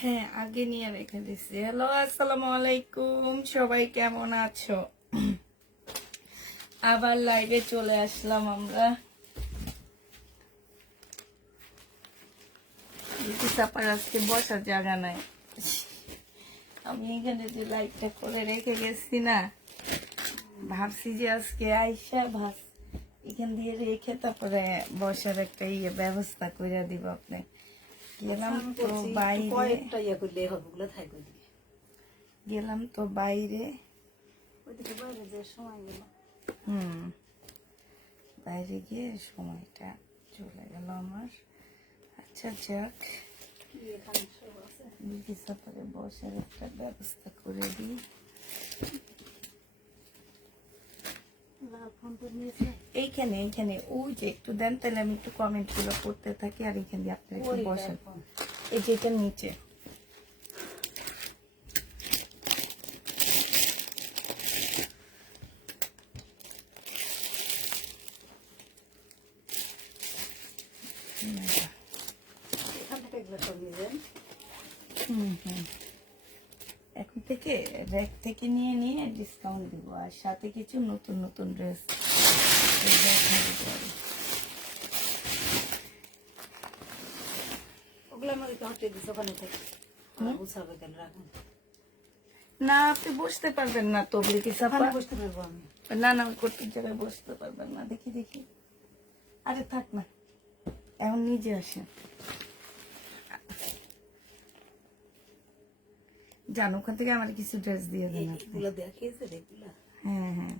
হ্যাঁ, আগে নিয়ে রেখে দিচ্ছি। হ্যালো, আসসালামু আলাইকুম, সবাই কেমন আছো? আবার লাইভে চলে আসলাম আমরা। চাপার আজকে বসার জায়গা নাই, আমি এখানে যে লাইভটা করে রেখে গেছি না, ভাবছি যে আজকে আইসা ভাস এখান দিয়ে রেখে তারপরে বসার একটা ব্যবস্থা করে দিব। আপনি গেলাম তো বাইরে, গেলাম তো বাইরে, বাইরে গিয়ে সময়টা চলে গেল আমার। আচ্ছা যাক, পরে বসার একটা ব্যবস্থা করে দিই। এইখানে এইখানে ওই যে একটু দেন, তাহলে আমি একটু কমেন্ট গুলো করতে থাকি আর এখান দিয়ে আপনার একটু বসেন। এই যে এটার নিচে এখন থেকে র্যাক থেকে নিয়ে নিয়ে ডিসকাউন্ট দিব, আর সাথে কিছু নতুন নতুন ড্রেস না। আপনি বসতে পারবেন না তো, বসতে পারবো আমি না, না করতে জায়গায় বসতে পারবেন না। দেখি দেখি, আরে থাক না, এখন নিজে আসেন। জান, ওখান থেকে আমার কিছু ড্রেস দিয়ে দেন। হ্যাঁ হ্যাঁ,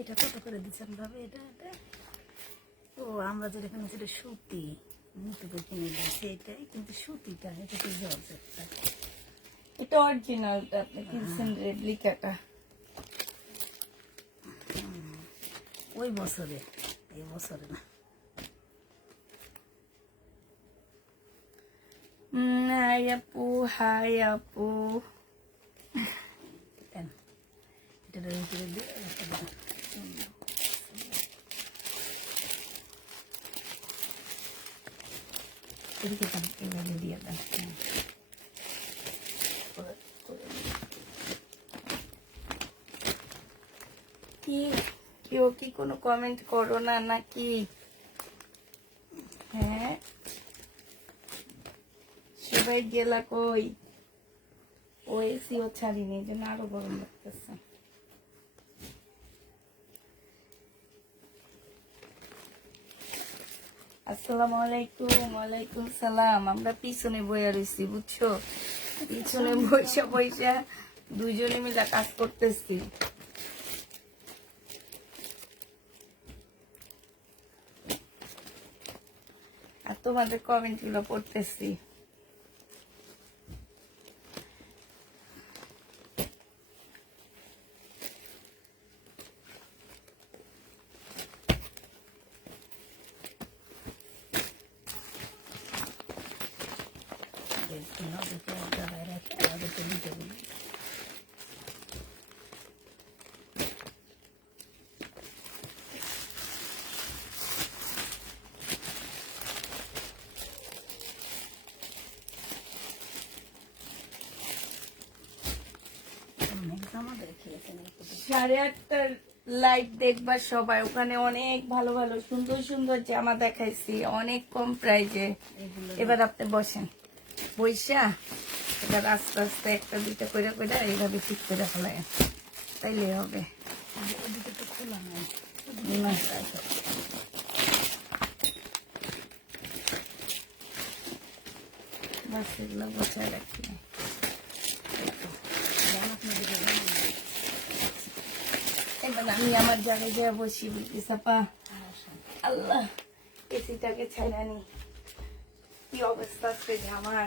এটা কত করে দিচ্ছেন ভাবে? এটা ও আমরা যেটা যেটা সুতি মুতুকে কিনে দিয়েছি এটাই, কিন্তু সুতিটা এটা তো জর্জেটটা, এটা অরিজিনালটা আপনি কিনছেন, রেপ্লিকাটা ওই বছরে, এই বছরে না। হাই আপু, হাই আপু। এটা ভিতরে দিয়ে এভাবে দিয়ে দেন। কি কেউ কি কোনো কমেন্ট করো না নাকি? হ্যাঁ, সবাই গেলা কই? ও এসিও ছাড়িনি, এই জন্য আরো গরম লাগতেছে। আসসালামু আলাইকুম। ওয়ালাইকুম সালাম। আমরা পিছনে বইয়া রয়েছি, বুঝছো, পিছনে বৈশা বৈশা দুইজনে মিলে কাজ করতেছি। আর তোমাদের কমেন্ট গুলো পড়তেছি। সাড়ে 8টার লাইভ দেখবা সবাই, ওখানে অনেক ভালো ভালো সুন্দর সুন্দর জামা দেখাইছি অনেক কম প্রাইজে। এবার আপনি বসেন, বৈশা এবার আস্তে আস্তে একটা দুইটা করে করে এইভাবে ঠিক করে ফেলায়, তাইলে হবে। খোলা নাই বাস, এগুলো গোছায় রাখি। এবার আমি আমার জায়গায় যা বসি, বুঝলি সাপা। আল্লাহ, এসিটাকে ছাইনা নি, কি অবস্থা আছে যে আমার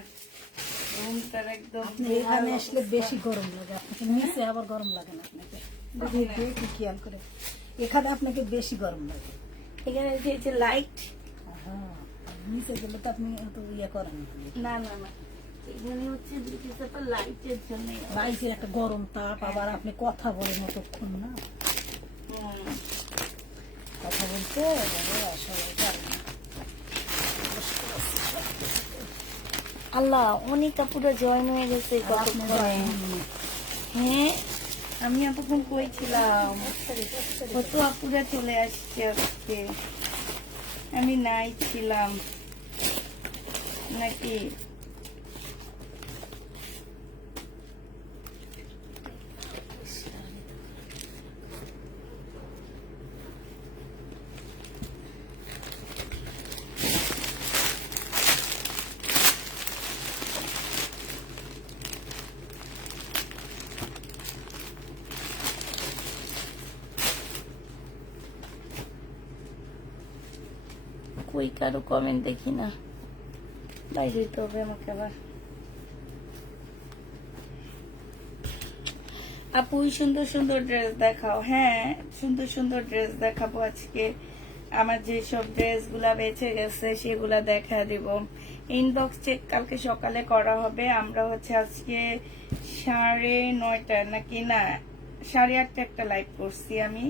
রুমটার একদম। এখানে আসলে বেশি গরম লাগে, আপনাকে নিচে আবার গরম লাগে না আপনাকে? বুঝি না। দেখি খেয়াল করে, এখানে আপনাকে বেশি গরম লাগে। এখানে যে লাইট, হ্যাঁ, নিচে গেলে তো আপনি এত ইয়ে করেন না। না না না, এখানে হচ্ছে ব্রিটিশের লাইটের জন্য। লাইটের একটা গরম তাপ, আবার আপনি কথা বলেন অতক্ষণ না, কথা বলতে সবাই পারে না। আল্লাহ, অনেক কাপুরা জয়েন হয়ে গেছে আর আপনি কতক্ষণে। যায়নি। হ্যাঁ, আমি এতক্ষণ কইছিলাম কত আপুরা চলে আসছে আজকে, আমি নাই ছিলাম নাকি? কই কারো কমেন্ট দেখি না, বাইরে যেতে হবে আমাকে আবার। আপু সুন্দর সুন্দর ড্রেস দেখাও। হ্যাঁ, সুন্দর সুন্দর ড্রেস দেখাবো আজকে। আমার যেসব ড্রেস গুলা বেঁচে গেছে সেগুলা দেখা দিব। ইনবক্স চেক কালকে সকালে করা হবে। আমরা হচ্ছে আজকে 9:30 নাকি না 8:30 একটা লাইভ করছি আমি।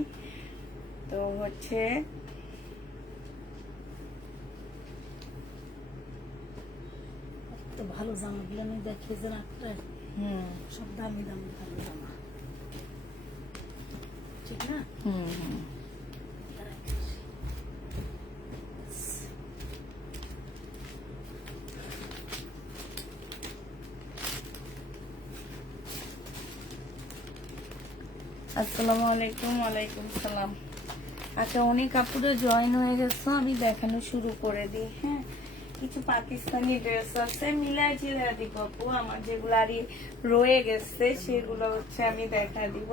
তো হচ্ছে তো ভালো জামাগুলো আমি দেখিয়েছেন একটা, সব দামি দামি ভালো জামা, ঠিক না? আসসালামু আলাইকুম। ওয়ালাইকুম সালাম। আচ্ছা, অনেক কাপড়ে জয়েন হয়ে গেছে, আমি দেখানো শুরু করে দিই। হ্যাঁ, কিছু পাকিস্তানি ড্রেস আছে, মিলাই চিলাই দিব আপু। আমার যেগুলো আর রয়ে গেছে সেগুলো হচ্ছে আমি দেখা দিব।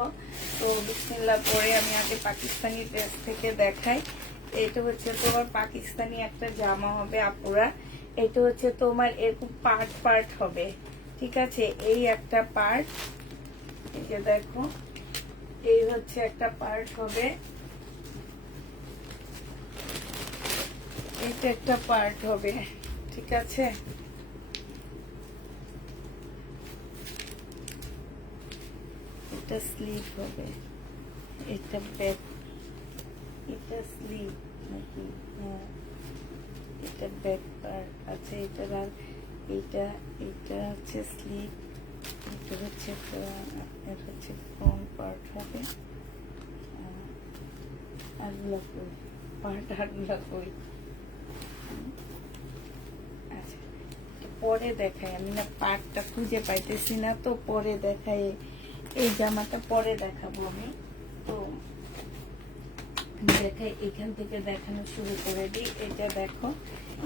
তো বিসমিল্লাহ পরে আমি আগে পাকিস্তানি ড্রেস থেকে দেখাই। এটা হচ্ছে তোমার পাকিস্তানি একটা জামা হবে আপুরা। এটা হচ্ছে তোমার এরকম পার্ট পার্ট হবে, ঠিক আছে? এই একটা পার্ট, এই যে দেখো, এই হচ্ছে একটা পার্ট হবে, এটা একটা পার্ট হবে, ঠিক আছে? এটা স্লিভ হবে, এটা ব্যাক, এটা স্লিভ নাকি? হ্যাঁ, এটা ব্যাক পার্ট আছে। এটা আর এটা, এটা হচ্ছে স্লিভ, এটা হচ্ছে আপনার হচ্ছে ফ্রন্ট পার্ট হবে। আরগুলো কই পার্ট, আরগুলো কই? আচ্ছা, পরে দেখাই, আমি না পার্টটা খুঁজে পাইতেছি না, তো পরে দেখাই। এই জামাটা পরে দেখাবো আমি। তো দেখাই, এখান থেকে দেখানো শুরু করে দিই। এটা দেখো,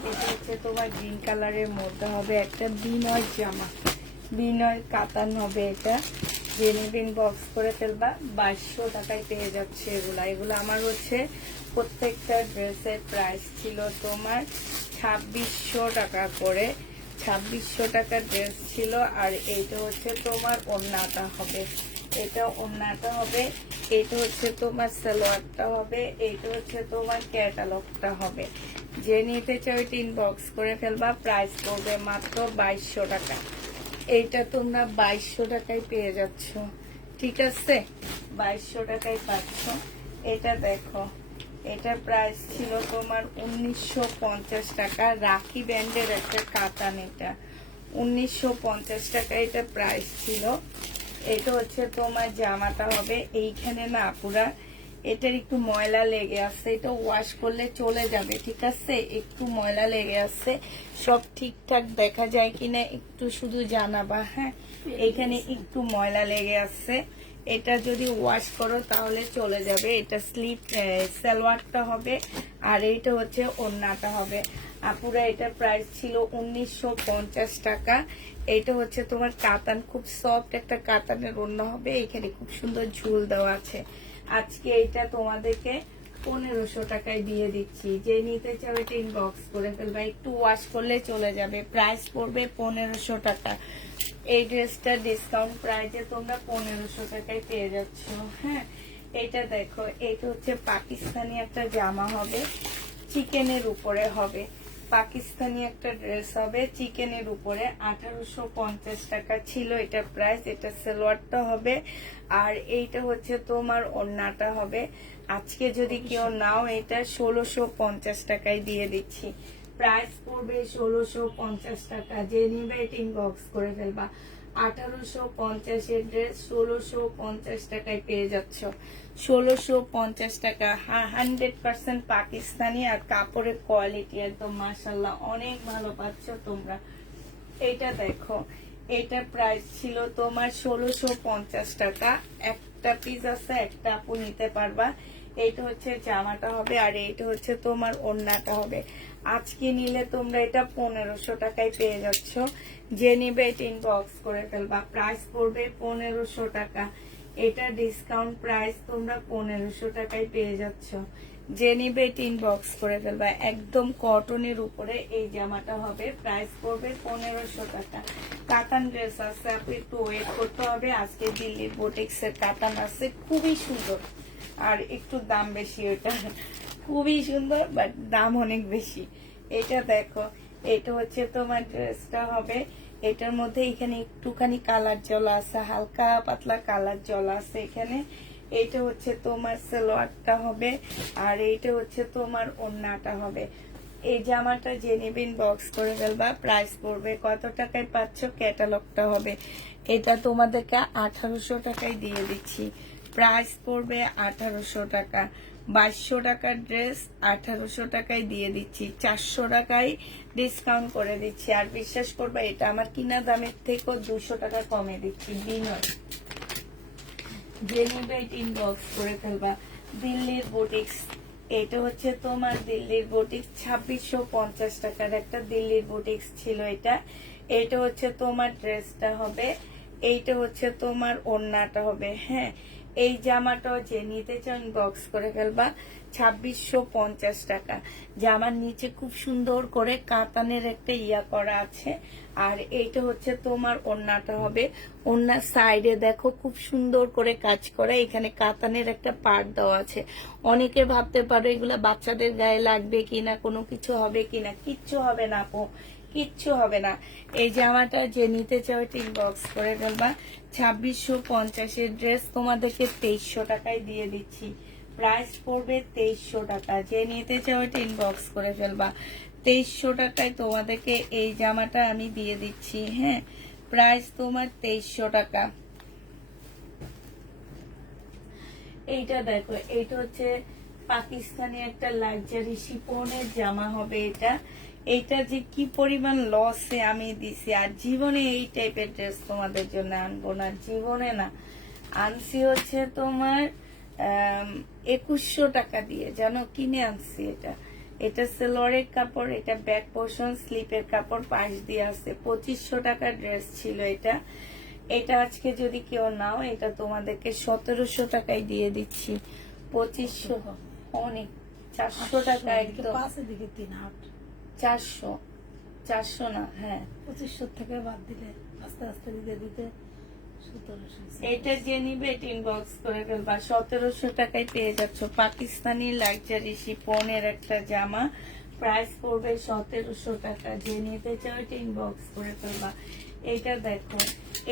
এটা হচ্ছে তোমার গ্রিন কালারের মধ্যে হবে একটা বিনয় জামা, বিনয় কাতান হবে। এটা যে নেবেন বক্স করে ফেলবা, 2200 টাকায় পেয়ে যাচ্ছে এগুলা। এগুলো আমার হচ্ছে প্রত্যেকটা ড্রেসের প্রাইস ছিল তোমার 2600 টাকা করে। 2600 টাকার ড্রেস ছিল। আর এইটা হচ্ছে তোমার ওড়নাটা হবে, এটা ওড়নাটা হবে, এটা হচ্ছে তোমার সালোয়ারটা হবে, এইটা হচ্ছে তোমার ক্যাটালগটা হবে। যে নিতে চাও ইনবক্স করে ফেলবা, প্রাইস পড়বে মাত্র 2200 টাকা। এইটা তোমরা 2200 টাকায় পেয়ে যাচ্ছ, ঠিক আছে? 2200 টাকায় পাচ্ছ। এটা দেখো, এটার প্রাইস ছিল তোমার 1950 টাকা। রাখি ব্যান্ডের একটা কাতান, এটা 1950 টাকা এটা প্রাইস ছিল। এটা হচ্ছে তোমার জামাটা হবে। এইখানে না পুরা এটার একটু ময়লা লেগে আছে, এটা ওয়াশ করলে চলে যাবে, ঠিক আছে? একটু ময়লা লেগে আছে, সব ঠিকঠাক দেখা যায় কিনা একটু শুধু জানাবা। হ্যাঁ, এখানে একটু ময়লা লেগে আছে, এটা যদি ওয়াশ করো তাহলে চলে যাবে। এটা স্লিপ সালোয়ারটা হবে, আর এইটা হচ্ছে ওড়নাটা হবে। আপুরা এটার প্রাইস ছিল 1950 টাকা। এটা হচ্ছে তোমার কাতান, খুব সফট একটা কাতানের ওড়না হবে। এখানে খুব সুন্দর ঝুল দেওয়া আছে। আজকে এটা তোমাদেরকে 1500 টাকায় দিয়ে দিচ্ছি। যে নিতে চাও এটা ইনবক্স করে ফেলবা, একটু ওয়াশ করলে চলে যাবে। প্রাইস পড়বে 1500 টাকা। এই ড্রেসটা ডিসকাউন্ট প্রাইসে তোমরা 1500 টাকায় পেয়ে যাচ্ছ। হ্যাঁ, এটা দেখো, এটা হচ্ছে পাকিস্তানি একটা জামা হবে, চিকেনের উপরে হবে। পাকিস্তানি একটা ড্রেস হবে চিকেনের উপরে, 1850 টাকা ছিল এটা প্রাইস। এটা সালোয়ারটা হবে, আর এইটা হচ্ছে তোমার ওড়নাটা হবে। আজকে যদি কেউ নাও এটা 1650 টাকায় দিয়ে দিচ্ছি। প্রাইস পড়বে 1650 টাকা। যে নিবে এটা ইনবক্স করে ফেলবা। 1850 এর ড্রেস 1650 টাকায় পেয়ে যাচ্ছ। 1650 টাকা। 100% পাকিস্তানি, আর কাপড়ের কোয়ালিটি একদম মাশাআল্লাহ অনেক ভালো পাচ্ছ তোমরা। এটা দেখো, এটা প্রাইস ছিল তোমার 1650 টাকা। একটা পিস আছে, একটা আপু নিতে পারবা। এইটা হচ্ছে জামাটা হবে, আর এইটা হচ্ছে তোমার ওড়নাটা হবে। আজকে নিলে তোমরা এটা 1500 টাকায় পেয়ে যাচ্ছ। যে নিবে এটা ইনবক্স করে ফেলবা। প্রাইস পড়বে 1500 টাকা। এটা ডিসকাউন্ট প্রাইস, তোমরা 1500 টাকায় পেয়ে যাচ্ছ। যে নিবে এটা ইনবক্স করে ফেলবা। একদম কটনের উপরে এই জামাটা হবে। প্রাইস পড়বে 1500 টাকা। কাতান ড্রেস আছে, আপনি একটু ওয়েট করতে হবে। আজকে দিল্লির বুটিক্স এর কাতান আছে, খুবই সুন্দর, আর একটু দাম বেশি। ওটা খুবই সুন্দর, বাট দাম অনেক বেশি। এটা দেখো, এটা হচ্ছে তোমার ড্রেসটা হবে। এটার মধ্যে এখানে একটুখানি কালার জলা আছে, হালকা পাতলা কালার জলা আছে এখানে। এইটা হচ্ছে তোমার সালোয়ারটা হবে, আর এইটা হচ্ছে তোমার ওড়নাটা হবে। এই জামাটা যে নেবেন বক্স করে ফেলবা। প্রাইস পড়বে কত টাকায় পাচ্ছ, ক্যাটালগটা হবে। এটা তোমাদেরকে 1800 টাকায় দিয়ে দিচ্ছি। প্রাইস পড়বে 1800 টাকা। 2200 টাকার ড্রেস 1800 টাকায় দিয়ে দিচ্ছি। 400 টাকায় ডিসকাউন্ট করে দিচ্ছি। আর বিশ্বাস করবা, এটা আমার কিনা দামের থেকেও 200 টাকা কমে দিচ্ছি। বিনয় যে নিবে এটা ইনবক্স করে ফেলবা। দিল্লির বুটিক্স, এটা হচ্ছে তোমার দিল্লির বুটিক্স। 2650 টাকার একটা দিল্লির বুটিক্স ছিল এটা। এটা হচ্ছে তোমার ড্রেসটা হবে, এইটা হচ্ছে তোমার ওড়নাটা হবে। হ্যাঁ, এই জামাটাও যে নিতে চান বক্স করে ফেলবা। 2650 টাকা। জামার নিচে খুব সুন্দর করে কাতানের একটা ইয়া করা আছে, আর এইটা হচ্ছে তোমার ওড়নাটা হবে। ওড়নার সাইডে দেখো খুব সুন্দর করে কাজ করা, এখানে কাতানের একটা পার্ট দেওয়া আছে। অনেকে ভাবতে পারো এগুলা বাচ্চাদের গায়ে লাগবে কিনা, কোনো কিছু হবে কিনা। কিচ্ছু হবে না আপু, কিচ্ছু হবে না। এই জামাটা যে নিতে চাও এটা ইনবক্স করে ফেলবা। 2650 এর ড্রেস তোমাদেরকে 2300 টাকায় দিয়ে দিচ্ছি। প্রাইস পড়বে 2300 টাকা। যে নিতে চাও এটা ইনবক্স করে ফেলবা। 2300 টাকায় তোমাদেরকে এই জামাটা আমি দিয়ে দিচ্ছি। হ্যাঁ, প্রাইস তোমার 2300 টাকা। এইটা দেখো, এইটা হচ্ছে পাকিস্তানি একটা লাক্সারি শিফনের জামা হবে এটা। এইটা যে কি পরিমাণ লসে আমি দিছি, আর জীবনে এই টাইপের ড্রেস তোমাদের জন্য আনবো না, জীবনে না। আনছি হচ্ছে তোমার 2100 টাকা দিয়ে, জানো কিনে আনছি এটা। এটা সেলোয়ারের কাপড়, এটা ব্যাক পোর্শন, স্লিপের কাপড় পাশ দিয়ে আছে। 2500 টাকার ড্রেস ছিল এটা। এটা আজকে যদি কেউ নাও, এটা তোমাদেরকে 1700 টাকায় দিয়ে দিচ্ছি। 2500 অনেক, 400 টাকা একদম। পাঁচের দিকে 3 হাত 400, 400 না, হ্যাঁ 2500 থেকে বাদ দিলে আস্তে আস্তে দিতে দিতে 1700। এটা যে নিবে এটা ইনবক্স করে ফেলবা। 1700 টাকায় পেয়ে যাচ্ছ পাকিস্তানি লাক্সারি শিফনের একটা জামা। প্রাইস পড়বে 1700 টাকা। যে নিতে চাও এটা ইনবক্স করে ফেলবা। এটা দেখো,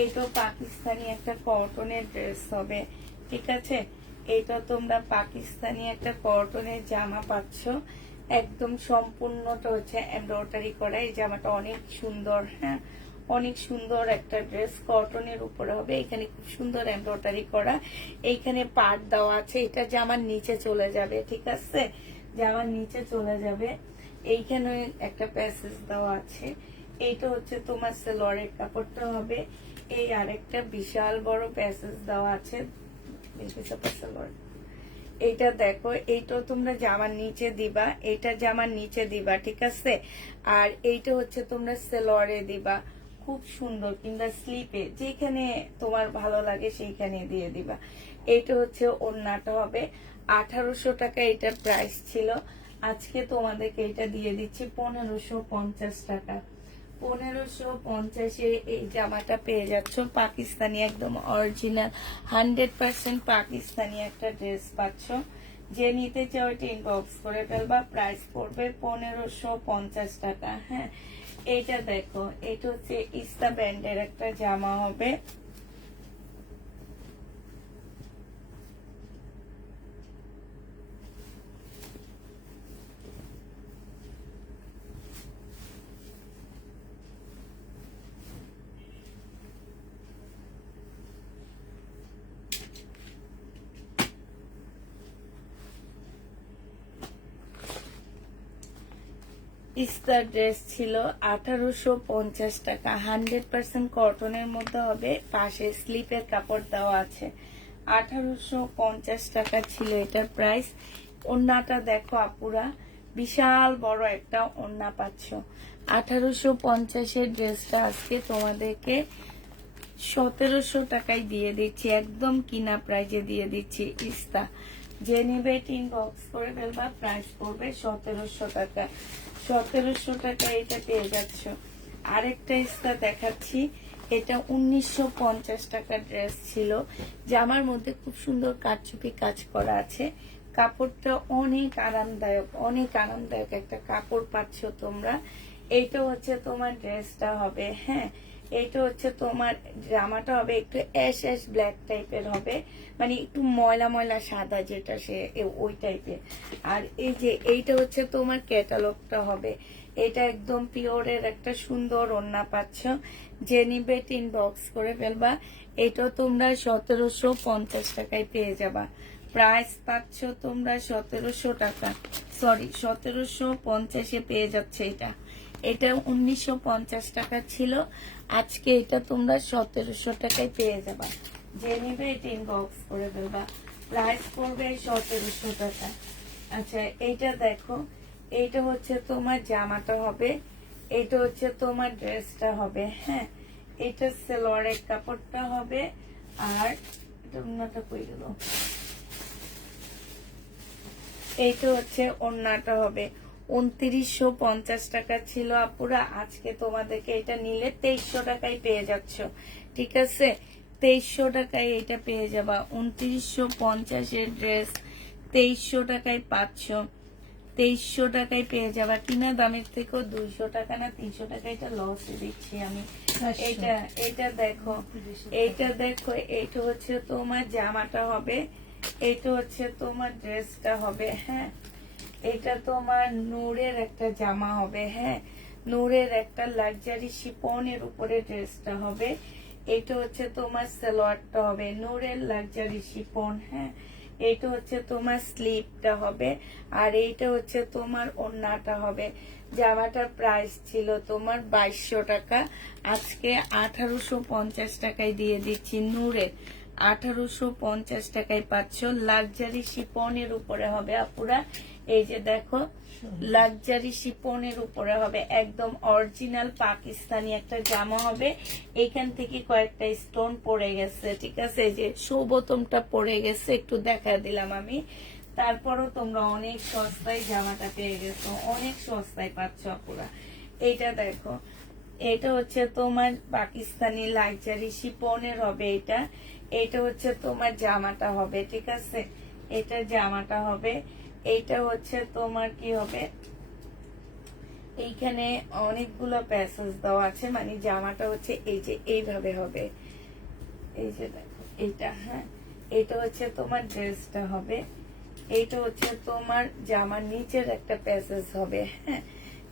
এইটা পাকিস্তানি একটা কটনের ড্রেস হবে, ঠিক আছে। এটা তোমরা পাকিস্তানি একটা কটনের জামা পাচ্ছ, একদম সম্পূর্ণটা হচ্ছে এমব্রয়ডারি করা। এই জামাটা অনেক সুন্দর, হ্যাঁ অনেক সুন্দর একটা ড্রেস, কটনের উপরে হবে। এখানে খুব সুন্দর এমব্রয়ডারি করা, এইখানে পাট দেওয়া আছে। এটা জামার নিচে চলে যাবে, ঠিক আছে, জামার নিচে চলে যাবে। এইখানে একটা প্যাসেজ দেওয়া আছে। এইটা হচ্ছে তোমার সেলোয়ারের কাপড়টা হবে। এই আরেকটা বিশাল বড় প্যাসেজ দেওয়া আছে। এইটা দেখো, এইটাও তোমরা জামার নিচে দিবা, এইটা জামার নিচে দিবা, ঠিক আছে। আর এইটা হচ্ছে তোমরা সেলোয়ারে দিবা, খুব সুন্দর। কিংবা স্লিপে, যেখানে তোমার ভালো লাগে সেইখানে দিয়ে দিবা। এইটা হচ্ছে ওড়নাটা হবে, 1800 টাকা এটার প্রাইস ছিল। আজকে তোমাদেরকে এটা দিয়ে দিচ্ছি 1550 টাকা। 1550-এ এই জামাটা পেয়ে যাচ্ছ। পাকিস্তানি একদম অরিজিনাল 100% পাকিস্তানি একটা ড্রেস পাচ্ছ। যে নিতে চাও এটা ইনবক্স করে ফেলবা। প্রাইস পড়বে 1550 টাকা। হ্যাঁ, এইটা দেখো, এটা হচ্ছে ইস্তা ব্র্যান্ডের একটা জামা হবে। ইস্তার ড্রেস ছিল 1850 টাকা। 100% কটনের মধ্যে হবে, পাশে স্লিপের কাপড় দেওয়া আছে। 1850 টাকা ছিল এটার প্রাইস। ওড়নাটা দেখো আপুরা, বিশাল বড় একটা ওড়না পাচ্ছ। 1850-এর ড্রেসটা আজকে তোমাদেরকে 1700 টাকায় দিয়ে দিচ্ছি, একদম কিনা প্রাইজে দিয়ে দিচ্ছি। ইস্তা যে নেবে ইনবক্স করে ফেলবা। প্রাইস পড়বে 1700 টাকা। 1700 টাকা এটা পেয়ে যাচ্ছ। আরেকটা ইস্তা দেখাচ্ছি, এটা 1950 টাকার ড্রেস ছিল। জামার মধ্যে খুব সুন্দর কারচুপি কাজ করা আছে। কাপড়টা অনেক আরামদায়ক, অনেক আরামদায়ক একটা কাপড় পাচ্ছ তোমরা। এইটা হচ্ছে তোমার ড্রেসটা হবে। হ্যাঁ, এইটা হচ্ছে তোমার জামাটা হবে একটু অ্যাশ অ্যাশ ব্ল্যাক টাইপের হবে, মানে একটু ময়লা ময়লা সাদা যেটা সে ওই টাইপের। আর এই যে এইটা হচ্ছে তোমার ক্যাটালগটা হবে। এটা একদম পিওরের একটা সুন্দর ওড়না পাচ্ছ। যে নিবে ইনবক্স করে ফেলবা। এটা তোমরা 1750 টাকায় পেয়ে যাবা। প্রাইস পাচ্ছ তোমরা 1700 টাকা, সরি 1750-এ পেয়ে যাচ্ছে এটা। এটা 1950 টাকা ছিল, আজকে এটা তোমরা 1700 টাকায় পেয়ে যাবা। যে নিবে এটা ইনবক্স করে ফেলবা। প্রাইস পড়বে 1700 টাকা। আচ্ছা, এইটা দেখো, এইটা হচ্ছে তোমার জামাটা হবে, এইটা হচ্ছে তোমার ড্রেসটা হবে। হ্যাঁ, এটা সালোয়ারের কাপড়টা হবে। আর এটা ওড়নাটা কই গেল, এইটা হচ্ছে ওড়নাটা হবে। 2950 টাকা ছিল আপুরা, আজকে তোমাদেরকে এটা নিলে 2300 টাকায় পেয়ে যাচ্ছ। ঠিক আছে, 2300 টাকায় এটা পেয়ে যাবা। 2950-এর ড্রেস 2300 টাকায় পাচ্ছ। 2300 টাকায় পেয়ে যাবা। কিনা দামের থেকেও 200 টাকা না 300 টাকা এটা লসে দিচ্ছি আমি। এটা এটা দেখো, এইটা দেখো, এইটা হচ্ছে তোমার জামাটা হবে, এইটা হচ্ছে তোমার ড্রেসটা হবে। হ্যাঁ, এটা তোমার নূরের একটা জামা হবে। হ্যাঁ, নূরের একটা লাক্সারি শিপনের উপরে ড্রেসটা হবে। এটা হচ্ছে তোমার সালোয়ারটা হবে নূরের লাক্সারি শিপন। হ্যাঁ, এইটা হচ্ছে তোমার স্লিপটা হবে। আর এইটা হচ্ছে তোমার ওড়নাটা হবে। জামাটার প্রাইস ছিল তোমার 2200 টাকা, আজকে 1850 টাকায় দিয়ে দিচ্ছি। নূরের 1850 টাকায় পাচ্ছ। লাক্সারি শিপনের উপরে হবে আপুরা। এই যে দেখো, লাক্সারি শিপনের উপরে হবে, একদম অরিজিনাল পাকিস্তানি একটা জামা হবে। এখান থেকে কয়েকটা স্টোন পড়ে গেছে, ঠিক আছে, এই যে সৌবতমটা পড়ে গেছে, একটু দেখা দিলাম আমি। তারপরও তোমরা অনেক সস্তায় জামাটা পেয়ে গেছো, অনেক সস্তায় পাচ্ছ আপুরা। এইটা দেখো, এটা হচ্ছে তোমার পাকিস্তানি লাক্সারি শিপনের হবে। এটা এটা হচ্ছে তোমার জামাটা হবে। ঠিক আছে, এটা জামাটা হবে। এইটা হচ্ছে তোমার কি হবে, এইখানে অনেকগুলো প্যাসেজ দেওয়া আছে, মানে জামাটা হচ্ছে এই যে এইভাবে হবে। এই যে দেখো এইটা। হ্যাঁ, এটা হচ্ছে তোমার ড্রেসটা হবে। এইটা হচ্ছে তোমার জামার নিচের একটা প্যাসেজ হবে। হ্যাঁ,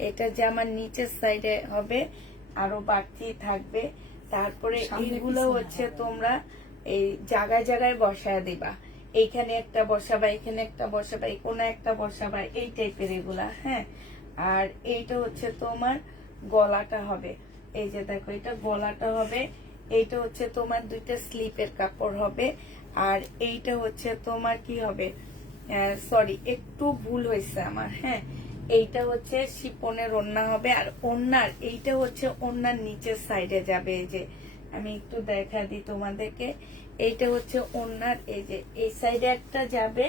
এটা জামার নিচের সাইডে হবে, আরো বাড়তি থাকবে। তারপরে এইগুলো হচ্ছে তোমরা এই জায়গায় জায়গায় বসায় দিবা। এইখানে একটা বসাবা, এখানে একটা বসাবা, এই কোনা একটা বসাবা, এই টাইপের এগুলা। হ্যাঁ, আর এইটা হচ্ছে তোমার গলাটা হবে। এই যে দেখো, এটা গলাটা হবে। এইটা হচ্ছে তোমার দুইটা স্লিপের কাপড় হবে। আর এইটা হচ্ছে তোমার কি হবে, সরি একটু ভুল হয়েছে আমার। হ্যাঁ, এইটা হচ্ছে শিপনের ওড়না হবে। আর ওড়নার এইটা হচ্ছে ওড়নার নিচের সাইডে যাবে। এই যে আমি একটু দেখা দিই তোমাদেরকে, এইটা হচ্ছে ওড়নার, এই যে এই সাইডে একটা যাবে,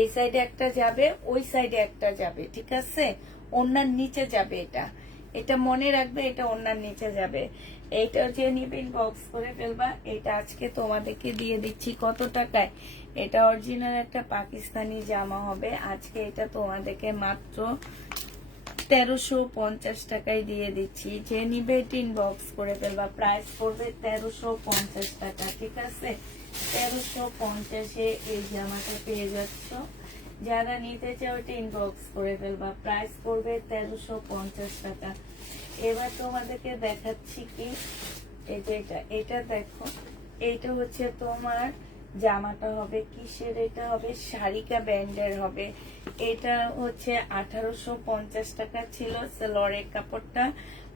এই সাইডে একটা যাবে, ওই সাইডে একটা যাবে, ঠিক আছে? ওড়নার নিচে যাবে এটা, এটা মনে রাখবে, এটা ওড়নার নিচে যাবে। এইটা যে নিবে ইনবক্স করে ফেলবা। এটা আজকে তোমাদেরকে দিয়ে দিচ্ছি কত টাকায়? এটা অরিজিনাল একটা পাকিস্তানি জামা হবে। আজকে এটা তোমাদেরকে মাত্র 1350 টাকায় দিয়ে দিচ্ছি। যে নিবে ইনবক্স করে ফেলবা। প্রাইস পড়বে 1350 টাকা, ঠিক আছে? 1350-এ এই জামাটা পেয়ে যাচ্ছ। যারা নিতে চাও এটা ইনবক্স করে ফেলবা। প্রাইস পড়বে 1350 টাকা। এবার তোমাদেরকে দেখাচ্ছি কি, এই যে এটা দেখো, এইটা হচ্ছে তোমার জামাটা হবে কিসের? এটা হবে শারিকা ব্যান্ডের হবে। এটা হচ্ছে 1850 টাকা ছিল সেলরের কাপড়টা,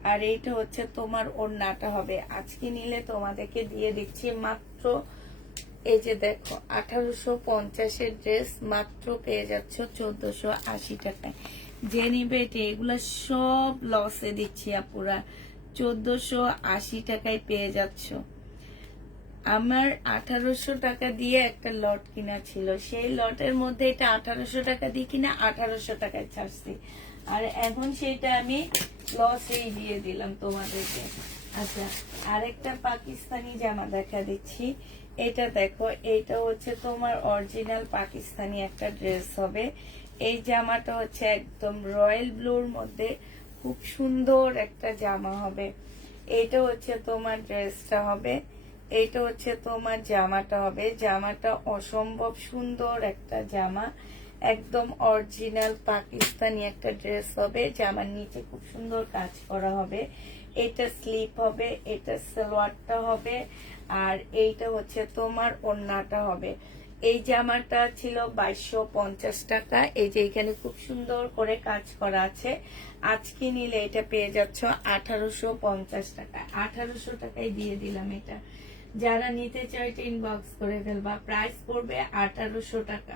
আর এইটা হচ্ছে তোমার ওড়নাটা হবে। আজকে নিলে তোমাদেরকে দিয়ে দিচ্ছি মাত্র, এই যে দেখো 1850-এর ড্রেস মাত্র পেয়ে যাচ্ছ 1480 টাকায়। যে নিবে এগুলা সব লসে দিচ্ছি আপুরা, 1480 টাকায় পেয়ে যাচ্ছ। আমার 1800 টাকা দিয়ে একটা লট কিনা ছিল, সেই লটের মধ্যে এটা 1800 টাকা দিয়ে কিনা 1800 টাকায় ছাড়ছি, আর এখন সেটা আমি লসেই দিয়ে দিলাম তোমাদেরকে। আচ্ছা, আরেকটা পাকিস্তানি জামা দেখা দিচ্ছি। এটা দেখো, এটা হচ্ছে তোমার অরিজিনাল পাকিস্তানি একটা ড্রেস হবে। এই জামাটা হচ্ছে একদম রয়্যাল ব্লুর মধ্যে খুব সুন্দর একটা জামা হবে। এইটা হচ্ছে তোমার ড্রেসটা হবে, এইটা হচ্ছে তোমার জামাটা হবে। জামাটা অসম্ভব সুন্দর একটা জামা, একদম অরিজিনাল পাকিস্তানি একটা ড্রেস হবে। জামার নিচে খুব সুন্দর কাজ করা হবে। এটা স্লিপ হবে, এটা সালোয়ারটা হবে, আর এইটা হচ্ছে তোমার ওড়নাটা হবে। এই জামাটা ছিল 2250 টাকা। এই যে এখানে খুব সুন্দর করে কাজ করা আছে। আজকে নিলে এটা পেয়ে যাচ্ছ 1850 টাকা। 1800 টাকায় দিয়ে দিলাম এটা। যারা নিতে চাও এটা ইনবক্স করে ফেলবা। প্রাইস পড়বে 1800 টাকা।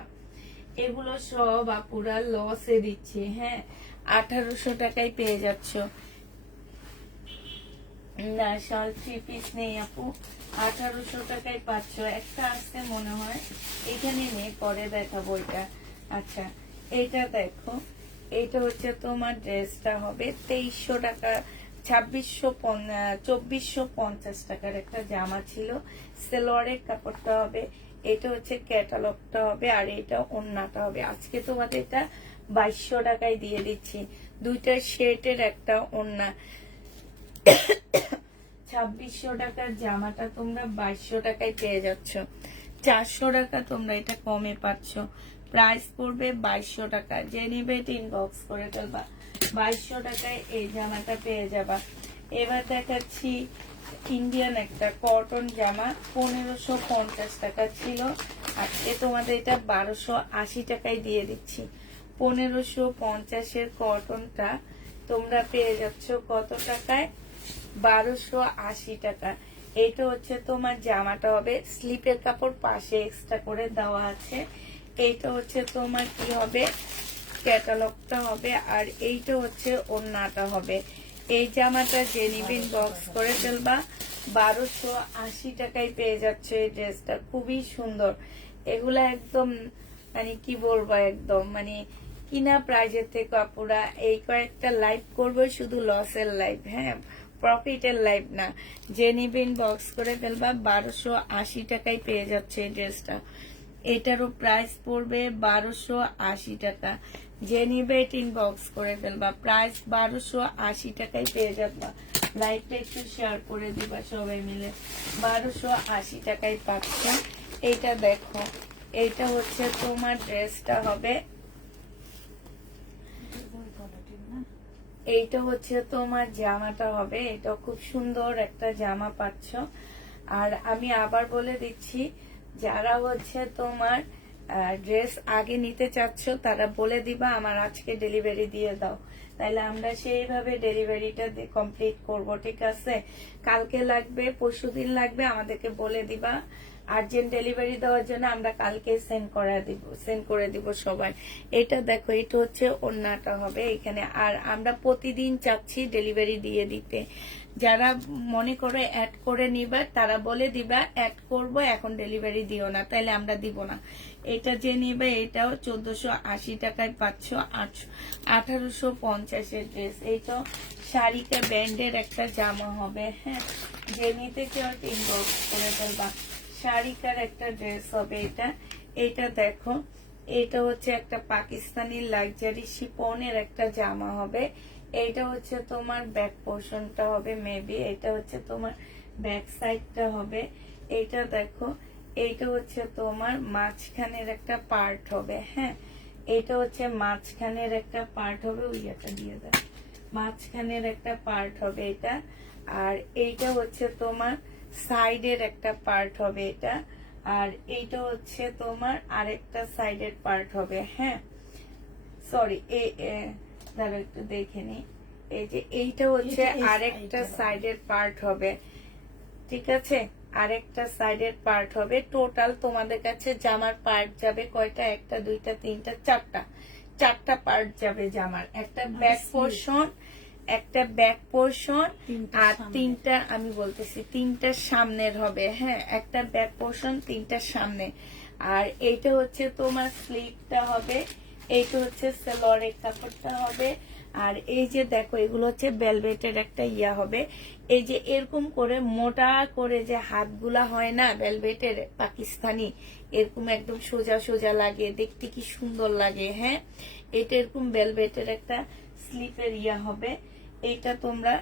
এগুলো সব আপুরা লসে দিচ্ছে, হ্যাঁ, 1800 টাকায় পেয়ে যাচ্ছ। না, শাল 3 পিস নেই আপু, 1800 টাকায় পাচ্ছ। একটা আসতে মনে হয়, এখানে নেই, পরে দেখাবো এটা। আচ্ছা, এইটা দেখো, এইটা হচ্ছে তোমার ড্রেসটা হবে 2300 টাকা, 2450 টাকার একটা জামা ছিল। সেলোয়ারের কাপড়টা হবে, এটা হচ্ছে ক্যাটালগটা হবে, আর এটা ওড়নাটা হবে। আজকে তোমাদের এটা 2200 টাকায় দিয়ে দিচ্ছি। দুইটা শেটের একটা ওড়না। 2600 টাকার জামাটা তোমরা 2200 টাকায় পেয়ে যাচ্ছ। 400 টাকা তোমরা এটা কমে পাচ্ছ। প্রাইস পড়বে 2200 টাকা। যে নিবে এটা ইনবক্স করে ফেলবা। 2200 টাকায় এই জামাটা পেয়ে যাবা। এবার দেখাচ্ছি ইন্ডিয়ান একটা কটন জামা, 1550 টাকা ছিল। আজকে তোমাদের এটা 1280 টাকায় দিয়ে দিচ্ছি। 1550-এর কটনটা তোমরা পেয়ে যাচ্ছ কত টাকায়? 1280 টাকা। এইটা হচ্ছে তোমার জামাটা হবে। স্লিপের কাপড় পাশে এক্সট্রা করে দেওয়া আছে। এইটা হচ্ছে তোমার কি হবে? ক্যাটালগটা হবে, আর এইটা হচ্ছে ওড়নাটা হবে। এই জামাটা যে নিবেন বক্স করে ফেলবা। 1280 টাকায় পেয়ে যাচ্ছে এই ড্রেসটা, খুবই সুন্দর। এগুলা একদম মানে কি বলবো, একদম মানে কিনা প্রাইজের থেকে আপুরা এই কয়েকটা লাইভ করবো, শুধু লসের লাইভ, হ্যাঁ, প্রফিটের লাইভ না। যে নিবেন বক্স করে ফেলবা। 1280 টাকায় পেয়ে যাচ্ছে এই ড্রেসটা। এটারও প্রাইস পড়বে 1280 টাকা। যে নিবে এটা ইনবক্স করে ফেলবা। প্রাইস 1280 টাকায় পেয়ে যাবা। লাইভটা একটু শেয়ার করে দিবা সবাই মিলে। 1280 টাকায় পাচ্ছ। এইটা দেখো, এইটা হচ্ছে তোমার ড্রেসটা হবে। এইটা হচ্ছে তোমার জামাটা হবে। এটা খুব সুন্দর একটা জামা পাচ্ছ। আর আমি আবার বলে দিচ্ছি, যারা হচ্ছে তোমার ড্রেস আগে নিতে চাচ্ছ তারা বলে দিবা আমার আজকে ডেলিভারি দিয়ে দাও, তাইলে আমরা সেইভাবে ডেলিভারিটা কমপ্লিট করব, ঠিক আছে? কালকে লাগবে, পরশুদিন লাগবে, আমাদেরকে বলে দিবা। আর্জেন্ট ডেলিভারি দেওয়ার জন্য আমরা কালকে সেন্ড করে দিব সবাই। এটা দেখো, এটা হচ্ছে ওড়নাটা হবে এখানে। আর আমরা প্রতিদিন চাচ্ছি ডেলিভারি দিয়ে দিতে। যারা মনে করে অ্যাড করে নিবা তারা বলে দিবা অ্যাড করব, এখন ডেলিভারি দিও না, তাইলে আমরা দিব না। এটা যে নিবে এটাও 1480 টাকায় পাচ্ছ 1850 ড্রেস। এইটাও শাড়িকা ব্যান্ডের একটা জামা হবে। হ্যাঁ, যে নিতে কেউ ইনবক্স করে ফেলবা। শাড়িকার একটা ড্রেস হবে এটা। এটা দেখো, এটা হচ্ছে একটা পাকিস্তানি লাক্সারি শিপনের একটা জামা হবে। এইটা হচ্ছে তোমার ব্যাক পোর্শনটা হবে মেবি, এটা হচ্ছে তোমার ব্যাক সাইডটা হবে। এইটা দেখো, এইটা হচ্ছে তোমার মাঝখানের একটা পার্ট হবে। হ্যাঁ, এটা হচ্ছে মাঝখানের একটা পার্ট হবে, ওই একটা দিয়ে দেয়, মাঝখানের একটা পার্ট হবে এটা। আর এইটা হচ্ছে তোমার সাইডের একটা পার্ট হবে এটা। আর এইটা হচ্ছে তোমার আরেকটা সাইডের পার্ট হবে। হ্যাঁ, সরি, দাঁড়াও একটু দেখে নি। এই যে এইটা হচ্ছে আরেকটা সাইডের পার্ট হবে, ঠিক আছে, আরেকটা সাইডের পার্ট হবে। টোটাল তোমাদের কাছে জামার পার্ট যাবে কয়টা? একটা, দুইটা, তিনটা, চারটা পার্ট যাবে জামার। একটা ব্যাক পোর্শন, একটা ব্যাক পোর্শন, আর তিনটা, আমি বলতেছি তিনটা সামনের হবে। হ্যাঁ, একটা ব্যাক পোর্শন, তিনটা সামনে। আর এইটা হচ্ছে তোমার স্লিভটা হবে, এইটা হচ্ছে সালোয়ারের কাপড়টা হবে। আর এই যে দেখো, এগুলো হচ্ছে ভেলভেটের একটা ইয়া হবে। এই যে এরকম করে মোটা করে যে হাতগুলা হয় না ভেলভেটের পাকিস্তানি, এরকম একদম সোজা সোজা লাগে, দেখতে কি সুন্দর লাগে। হ্যাঁ, এটা এরকম ভেলভেটের একটা স্লিপের ইয়া হবে। এইটা তোমরা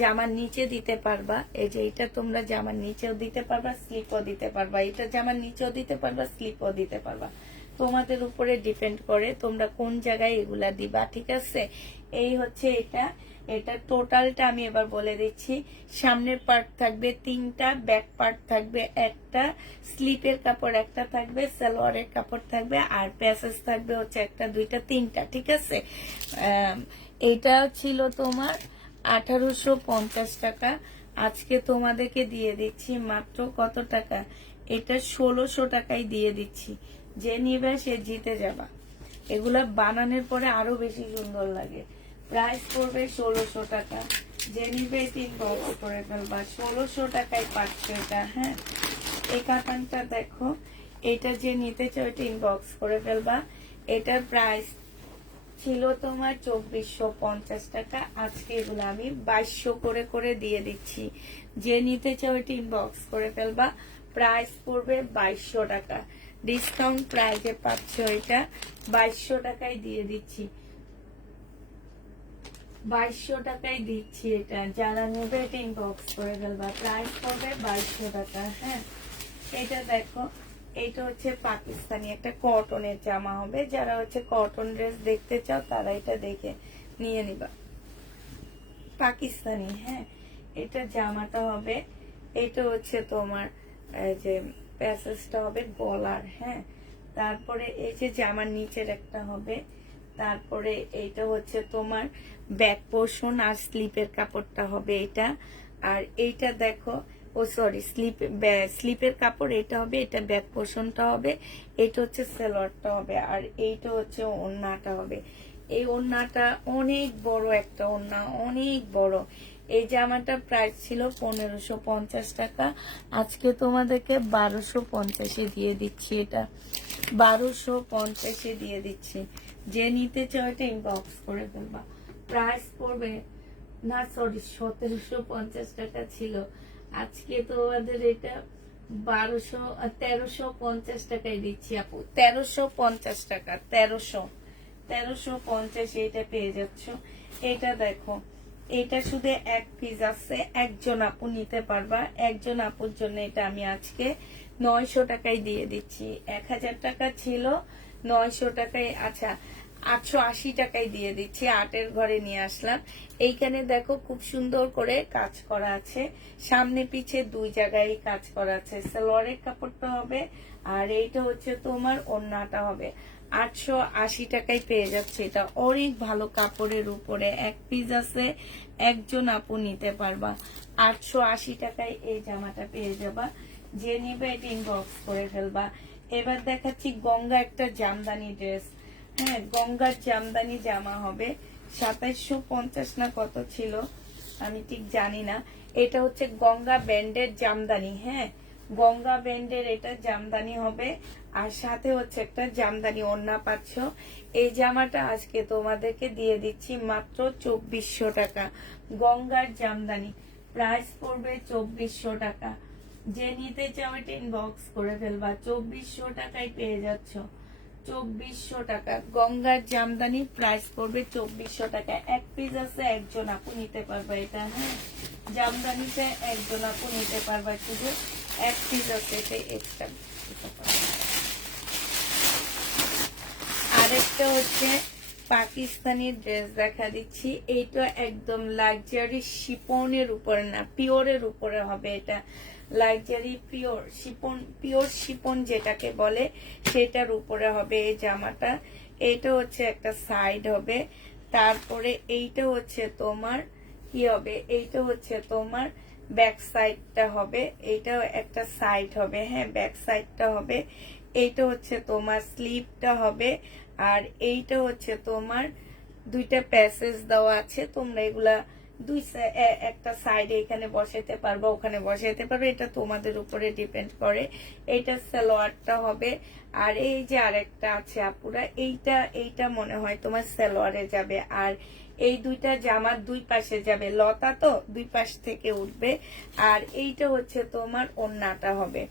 জামার নিচে দিতে পারবা। এই যে এটা তোমরা জামার নিচেও দিতে পারবা, স্লিপও দিতে পারবা। এটা জামার নিচেও দিতে পারবা, স্লিপও দিতে পারবা। তোমাদের উপরে ডিপেন্ড করে তোমরা কোন জায়গায় এগুলা দিবা, ঠিক আছে। এই হচ্ছে এটা। এটা টোটালটা আমি এবার বলে দিচ্ছি। সামনের পার্ট থাকবে তিনটা, ব্যাক পার্ট থাকবে একটা, স্লিপের কাপড় একটা থাকবে, সালোয়ারের কাপড় থাকবে, আর প্যাসেজ থাকবে হচ্ছে একটা, দুইটা, তিনটা, ঠিক আছে। এটা ছিল তোমার 1850 টাকা। আজকে তোমাদেরকে দিয়ে দিচ্ছি মাত্র কত টাকা? এটা 1600 টাকায় দিয়ে দিচ্ছি। যে নিবে সে জিতে যাবা। এগুলা বানানোর পরে আরো বেশি সুন্দর লাগে। প্রাইস পড়বে 1600 টাকা। যে নিবে ইনবক্স করে ফেলবা। 1600 টাকায় পাচ্ছে এটা। হ্যাঁ, এই কাতানটা দেখো, এটা যে নিতে চাও এটা ইনবক্স করে ফেলবা। এটার প্রাইস ছিল তোমার 2450 টাকা। আজকে এগুলো আমি 2200 করে করে দিয়ে দিচ্ছি। যে নিতে চাও এটা ইনবক্স করে ফেলবা। প্রাইস পড়বে 2200 টাকা। ডিসকাউন্ট প্রাইসে পাচ্ছ এটা, 2200 টাকায় দিয়ে দিচ্ছি। 2200 টাকায় দিচ্ছি এটা। যারা নেবে এটা ইনবক্স করে ফেলবা। প্রাইস পড়বে 2200 টাকা। হ্যাঁ, এটা দেখো, এইটা হচ্ছে পাকিস্তানি একটা কটনের জামা হবে। যারা হচ্ছে কটন ড্রেস দেখতে চাও তারা এটা দেখে নিয়ে নিবা। পাকিস্তানি। হ্যাঁ, এটা জামাটা হবে। এটা হচ্ছে তোমার এই যে প্যাসেজটা হবে গলার। হ্যাঁ, তারপরে এই যে জামার নিচের একটা হবে। তারপরে এইটা হচ্ছে তোমার ব্যাক পোর্শন আর স্লিপের কাপড়টা হবে এটা। আর এইটা দেখো, ও সরি, স্লিপের কাপড় এটা হবে, এটা ব্যাক পোর্শনটা হবে, এটা হচ্ছে সালোয়ারটা হবে, আর এইটা হচ্ছে ওড়নাটা হবে। এই ওড়নাটা অনেক বড় একটা ওড়না, অনেক বড়। এই জামাটা প্রাইস ছিল 1550 টাকা। আজকে তোমাদেরকে 1250 দিয়ে দিচ্ছি। এটা 1250 দিয়ে দিচ্ছি। যে নিতে চাও এটা ইনবক্স করে ফেলবা। প্রাইস পড়বে না, সরি, 1750 টাকা ছিল। আজকে তোমাদের এটা 1350 টাকায় দিচ্ছি আপু। 1350 টাকা, 1350 এটা পেয়ে যাচ্ছ। এটা দেখো, এটা শুধু এক পিস আছে, একজন আপু নিতে পারবা। একজন আপুর জন্য এটা আমি আজকে 900 টাকায় দিয়ে দিচ্ছি। 1000 টাকা ছিল, 900 টাকায়, আচ্ছা 880 টাকায় দিয়ে দিচ্ছি। 8-এর ঘরে নিয়ে আসলাম। এইখানে দেখো খুব সুন্দর করে কাজ করা আছে, সামনে পিছে দুই জায়গায় কাজ করা আছে। সালোয়ারের কাপড়টা হবে, আর এইটা হচ্ছে তোমার ওড়নাটা হবে। 880 টাকায় পেয়ে যাচ্ছে। এটা অনেক ভালো কাপড়ের উপরে এক পিস আছে, একজন আপু নিতে পারবা। 880 টাকায় এই জামাটা পেয়ে যাবা। যে নিবে এটা ইনবক্স করে ফেলবা। এবার দেখাচ্ছি গঙ্গা একটা জামদানি ড্রেস। হ্যাঁ, গঙ্গার জামদানি জামা হবে 2750 না কত ছিল আমি ঠিক জানি না। এটা হচ্ছে গঙ্গা ব্যান্ডের জামদানি। হ্যাঁ, গঙ্গা ব্যান্ডের এটা জামদানি হবে, আর সাথে হচ্ছে একটা জামদানি ওড়না পাচ্ছ। এই জামাটা আজকে তোমাদেরকে দিয়ে দিচ্ছি মাত্র 2400 টাকা। গঙ্গার জামদানি প্রাইস পড়বে 2400 টাকা। যে নিতে চাও এটা ইনবক্স করে ফেলবা। 2400 টাকায় পেয়ে যাচ্ছ। 2400 টাকা গঙ্গার জামদানি, প্রাইস পড়বে 2400 টাকা। এক পিস আছে, একজন আপু নিতে পারবা এটা। হ্যাঁ, জামদানিতে একজন আপু নিতে পারবা, শুধু এক পিস আছে, এটা এক্সট্রা দিতে পারবা। আরেকটা হচ্ছে পাকিস্তানি ড্রেস দেখা দিচ্ছি। এইটা একদম লাক্সারি শিপনের উপরে না, পিওরের উপরে হবে। এটা luxury pure Shipon, pure Shipon যেটাকে বলে সেটার উপরে হবে এই জামাটা। এইটা হচ্ছে একটা সাইড হবে, তারপরে এইটা হচ্ছে তোমার কি হবে, এইটা হচ্ছে তোমার ব্যাক সাইডটা হবে। এইটাও একটা সাইড হবে। হ্যাঁ, ব্যাক সাইডটা হবে। এইটা হচ্ছে তোমার স্লিপটা হবে, আর এইটা হচ্ছে তোমার দুইটা প্যাসেজ দেওয়া আছে। তোমরা এগুলা একটা সাইডে এখানে বসাইতে পারবো, ওখানে বসাইতে পারবে, এটা তোমাদের উপরে ডিপেন্ড করে। এইটা সালোয়ারটা হবে। আর এই যে আরেকটা আছে আপুরা, এইটা মনে হয় তোমার সালোয়ারে যাবে। আর এই দুইটা জামার দুই পাশে যাবে, লতা তো দুই পাশ থেকে উঠবে। আর এইটা হচ্ছে তোমার ওড়নাটা হবে।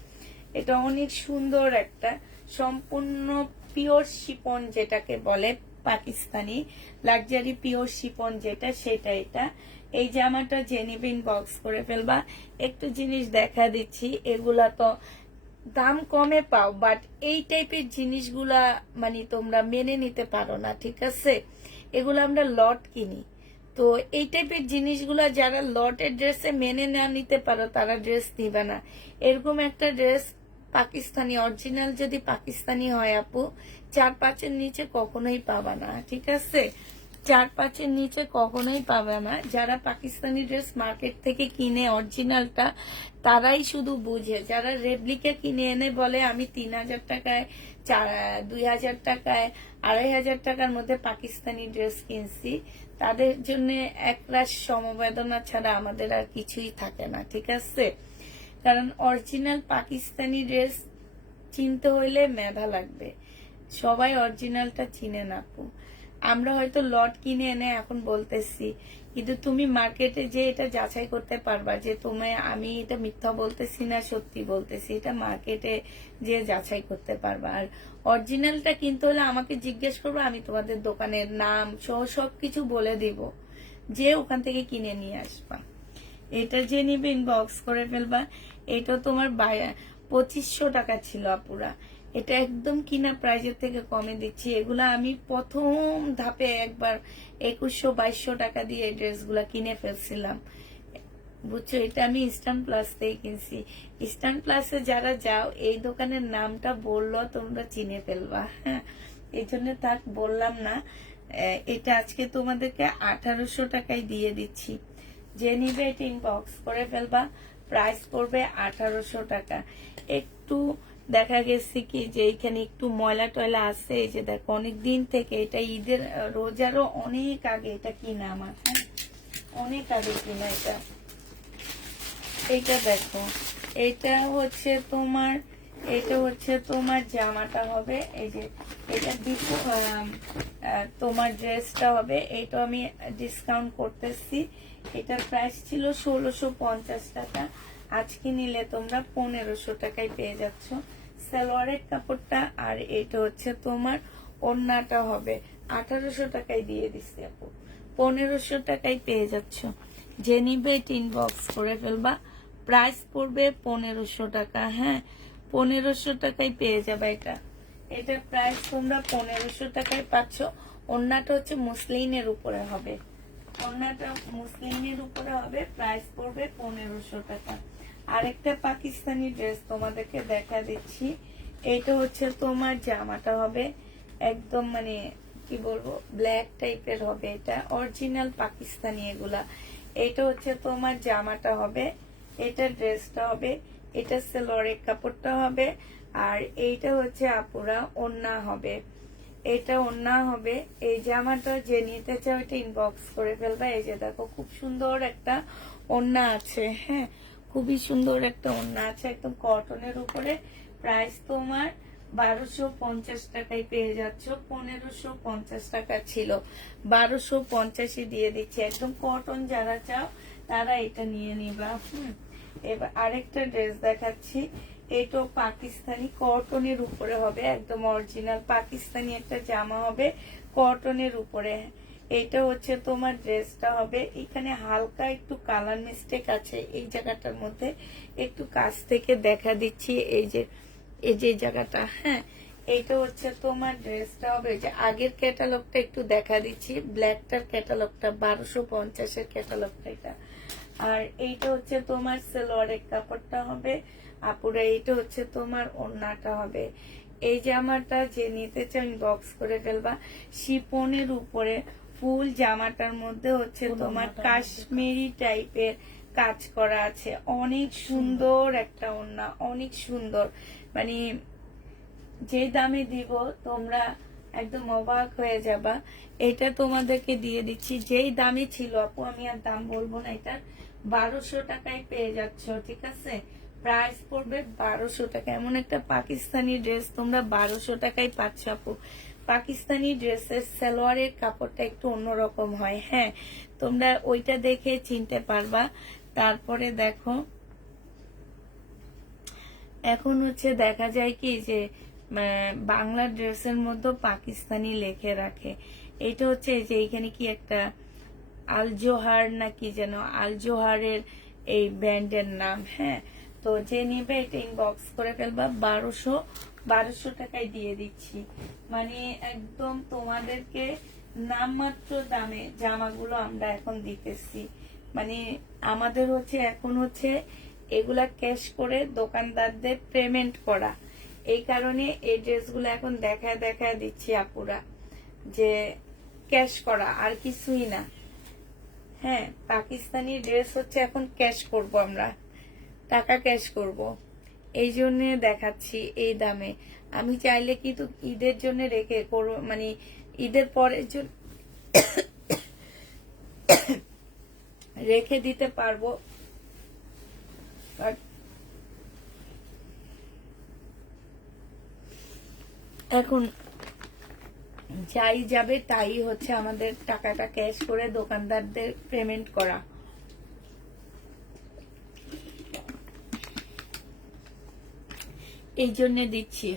এটা অনেক সুন্দর একটা সম্পূর্ণ পিওর শিপন যেটাকে বলে, পাকিস্তানি লাক্সারি পিওর শিপন যেটা, সেটা এটা। এই জামাটা জেনিবিন বক্স করে ফেলবা। একটু জিনিস দেখা দিচ্ছি, এগুলা তো দাম কমে পাও, বাট এই টাইপের জিনিসগুলা মানে তোমরা মেনে নিতে পারো না, ঠিক আছে? এগুলো আমরা লট কিনি, তো এই টাইপের জিনিসগুলা যারা লটের ড্রেসে মেনে না নিতে পারো তারা ড্রেস নিবে না। এরকম একটা ড্রেস পাকিস্তানি অরিজিনাল যদি পাকিস্তানি হয় আপু, 4-5-এর নিচে কখনোই পাবা না, ঠিক আছে? 4-5-এর নিচে কখনোই পাবে না। যারা পাকিস্তানি ড্রেস মার্কেট থেকে কিনে অরিজিনালটা, তারাই শুধু বুঝে। যারা রেপ্লিকা কিনে এনে বলে আমি 3000 টাকায়, 2000 টাকায়, 2500 টাকার মধ্যে পাকিস্তানি ড্রেস কিনছি, তাদের জন্য একরাশ সমবেদনা ছাড়া আমাদের আর কিছুই থাকে না, ঠিক আছে? কারণ অরিজিনাল পাকিস্তানি ড্রেস চিনতে হইলে মেধা লাগবে। সবাই অরিজিনালটা চিনে না আপু। আমরা হয়তো লট কিনে এনে এখন বলতেছি, কিন্তু তুমি মার্কেটে যে এটা যাচাই করতে পারবা যে আমি এটা মিথ্যা বলতেছি না সত্যি বলতেছি, এটা মার্কেটে যে যাচাই করতে পারবা। আর অরিজিনালটা কিনতে হলে আমাকে জিজ্ঞেস করবো, আমি তোমাদের দোকানের নাম সহ সবকিছু বলে দিব, যে ওখান থেকে কিনে নিয়ে আসবা। এটা যে নিবে ইনবক্স করে ফেলবা। এটা তোমার 2500 টাকা ছিল আপুরা, এটা একদম কিনা প্রাইজের থেকে কমে দিচ্ছি। এগুলা আমি প্রথম ধাপে একবার 2100-2200 টাকা দিয়ে এই ড্রেসগুলা কিনে ফেলছিলাম, বুঝছো? এটা আমি ইস্টার্ন প্লাস থেকে কিনছি। ইস্টার্ন প্লাসে যারা যাও, এই দোকানের নামটা বললো তোমরা চিনে ফেলবা। হ্যাঁ, এই জন্য তাক বললাম না। এটা আজকে তোমাদেরকে 1800 টাকায় দিয়ে দিচ্ছি। যে নিবে এটা ইনবক্স করে ফেলবা। প্রাইস পড়বে 1800 টাকা। একটু দেখা গেছে কি যে এখানে একটু ময়লা টয়লা আছে, এই যে দেখো অনেকদিন থেকে, এটা ঈদের রোজারও অনেক আগে এটা কিনা আমার। হ্যাঁ, অনেক আগে কিনা এটা। এইটা দেখো, এটা হচ্ছে তোমার জামাটা হবে। এই যে এটা তোমার ড্রেসটা হবে। এইটা আমি ডিসকাউন্ট করতেছি। এটার প্রাইস ছিল 1650 টাকা, আজকে নিলে তোমরা 1500 টাকায় পেয়ে যাচ্ছ সালোয়ারের কাপড়টা। আর এটা হচ্ছে তোমার ওড়নাটা হবে 1800 টাকায় দিয়ে দিচ্ছি আপু, 1500 টাকায় পেয়ে যাচ্ছ। যে নিবে ইনবক্স করে ফেলবা। প্রাইস পড়বে 1500 টাকা। হ্যাঁ, 1500 টাকায় পেয়ে যাবে এটা। এটার প্রাইস তোমরা 1500 টাকায় পাচ্ছ। ওড়নাটা হচ্ছে মুসলিনের উপরে হবে, ওড়নাটা মুসলিনের উপরে হবে। প্রাইস পড়বে 1500 টাকা। আরেকটা পাকিস্তানি ড্রেস তোমাদেরকে দেখা দিচ্ছি। এটা হচ্ছে তোমার জামাটা হবে একদম মানে কি বলবো, ব্ল্যাক টাইপের হবে। এটা অরিজিনাল পাকিস্তানি এগুলা। এটা হচ্ছে তোমার জামাটা হবে, এটা ড্রেসটা হবে। এটা সেলোয়ারের কাপড়টা হবে। আর এইটা হচ্ছে আপুরা ওড়না হবে, এটা ওড়না হবে। এই জামাটা যে নিতে চাও এটা ইনবক্স করে ফেলবা। এই যে দেখো খুব সুন্দর একটা ওড়না আছে, হ্যাঁ খুবই সুন্দর একটা ওড়না আছে একদম কটনের উপরে। প্রাইস তোমার 1250 টাকায় পেয়ে যাচ্ছ। 1550 টাকা ছিল, 1250 দিয়ে দিচ্ছি। একদম কটন যারা চাও তারা এটা নিয়ে নিবা। এবার আরেকটা ড্রেস দেখাচ্ছি, এটাও পাকিস্তানি কটনের উপরে হবে, একদম অরিজিনাল পাকিস্তানি একটা জামা হবে কটনের উপরে। এটা হচ্ছে তোমার ড্রেসটা হবে। এখানে হালকা একটু কালার মিস্টেক আছে এই জায়গাটার মধ্যে, একটু কাছ থেকে দেখা দিচ্ছি। এই যে জায়গাটা, হ্যাঁ এইটা হচ্ছে তোমার ড্রেসটা হবে। যে আগের ক্যাটালগটা একটু দেখা দিচ্ছি, ব্ল্যাকটার ক্যাটালগটা 1250 ক্যাটালগটা এটা। আর এইটা হচ্ছে তোমার সালোয়ারের কাপড়টা হবে আপুরা। এইটা হচ্ছে তোমার ওড়নাটা হবে। এই জামাটা যে নিতে চাও বক্স করে ফেলবা। শিপনের উপরে ফুল জামাটার মধ্যে হচ্ছে তোমার কাশ্মীরি টাইপের কাজ করা আছে, অনেক সুন্দর একটা ওড়না, অনেক সুন্দর। মানে যে দামে দিব তোমরা একদম অবাক হয়ে যাবা। এটা তোমাদেরকে দিয়ে দিচ্ছি যেই দামে ছিল আপু, আমি আর দাম বলবো না। এটা 1200 টাকায় পেয়ে যাচ্ছ, ঠিক আছে? প্রাইস পড়বে 1200 টাকা। এমন একটা পাকিস্তানি ড্রেস তোমরা 1200 টাকায় পাচ্ছ আপু। পাকিস্তানি ড্রেসের সালোয়ারের কাপড়টা একটু অন্যরকম হয়, হ্যাঁ তোমরা ওইটা দেখে চিনতে পারবা। তারপরে দেখো এখন হচ্ছে দেখা যায় কি যে বাংলা ড্রেসের মধ্যে পাকিস্তানি লেখে রাখে। এটা হচ্ছে যে এখানে কি একটা আল জোহার না কি যেন, আল জোহারের এই ব্র্যান্ডের নাম, হ্যাঁ তো যে নিবে এটা ইনবক্স করে ফেলবা। 1200 টাকায় দিয়ে দিচ্ছি। মানে একদম তোমাদেরকে নামমাত্র দামে জামাগুলো আমরা এখন দিতেছি। মানে আমাদের হচ্ছে এখন হচ্ছে এগুলা ক্যাশ করে দোকানদারদের পেমেন্ট করা, এই কারণে এই ড্রেসগুলো এখন দেখায় দিচ্ছি আপুরা যে ক্যাশ করা, আর কিছুই না। হ্যাঁ পাকিস্তানি ড্রেস হচ্ছে এখন ক্যাশ করব, আমরা টাকা ক্যাশ করব, এই জন্য দেখাচ্ছি এই দামে। আমি চাইলে কিন্তু ঈদের জন্য রেখে করব, মানে ঈদের পরের জন্য রেখে দিতে পারবো। এখন যাই যাবে তাই হচ্ছে আমাদের টাকাটা ক্যাশ করে দোকানদারদের পেমেন্ট করা। এই জন্য দিচ্ছি।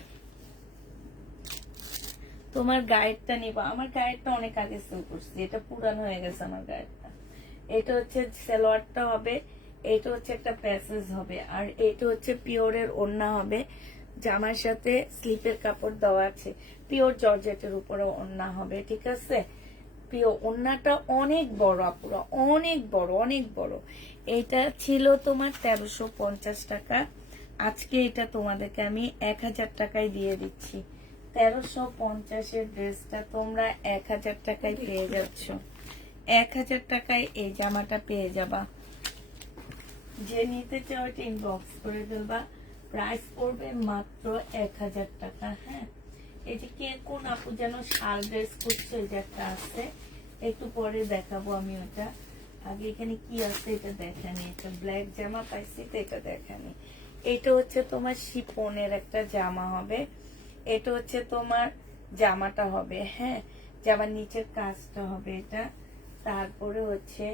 তোমার গায়েরটা নিবা, আমার গায়েরটা অনেক আগে সেল করছি, এটা পুরান হয়ে গেছে আমার গায়েরটা। এটা হচ্ছে সালোয়ারটা হবে, এটা হচ্ছে একটা প্যাসেজ হবে, আর এটা হচ্ছে পিওরের ওড়না হবে। জামার সাথে স্লিপের কাপড় দেওয়া আছে, পিওর জর্জেটের উপরে ওড়না হবে, ঠিক আছে? পিওর ওড়নাটা অনেক বড় আপুরা, অনেক বড়, অনেক বড়। এটা ছিল তোমার 1350 টাকা, আজকে এটা তোমাদেরকে আমি 1000 টাকায় দিয়ে দিচ্ছি। 1350 ড্রেসটা তোমরা 1000 টাকায় পেয়ে যাচ্ছ। 1000 টাকায় এই জামাটা পেয়ে যাবা। যে নিতে চাও এটা ইনবক্স করে ফেলবা। প্রাইস পড়বে মাত্র 1000 টাকা। হ্যাঁ এই যে কে কোন আপু যেন শাল ড্রেস করছে, যে একটা আছে, একটু পরে দেখাবো আমি ওটা। আগে এখানে কি আছে এটা দেখানি, একটা ব্ল্যাক জামা পাইছি তো এটা দেখানি। এটা হচ্ছে তোমার শিফনের একটা জামা হবে, এটা হচ্ছে তোমার জামাটা হবে, হ্যাঁ জামার নিচের কাজটা হবে এটা। তারপরে হচ্ছে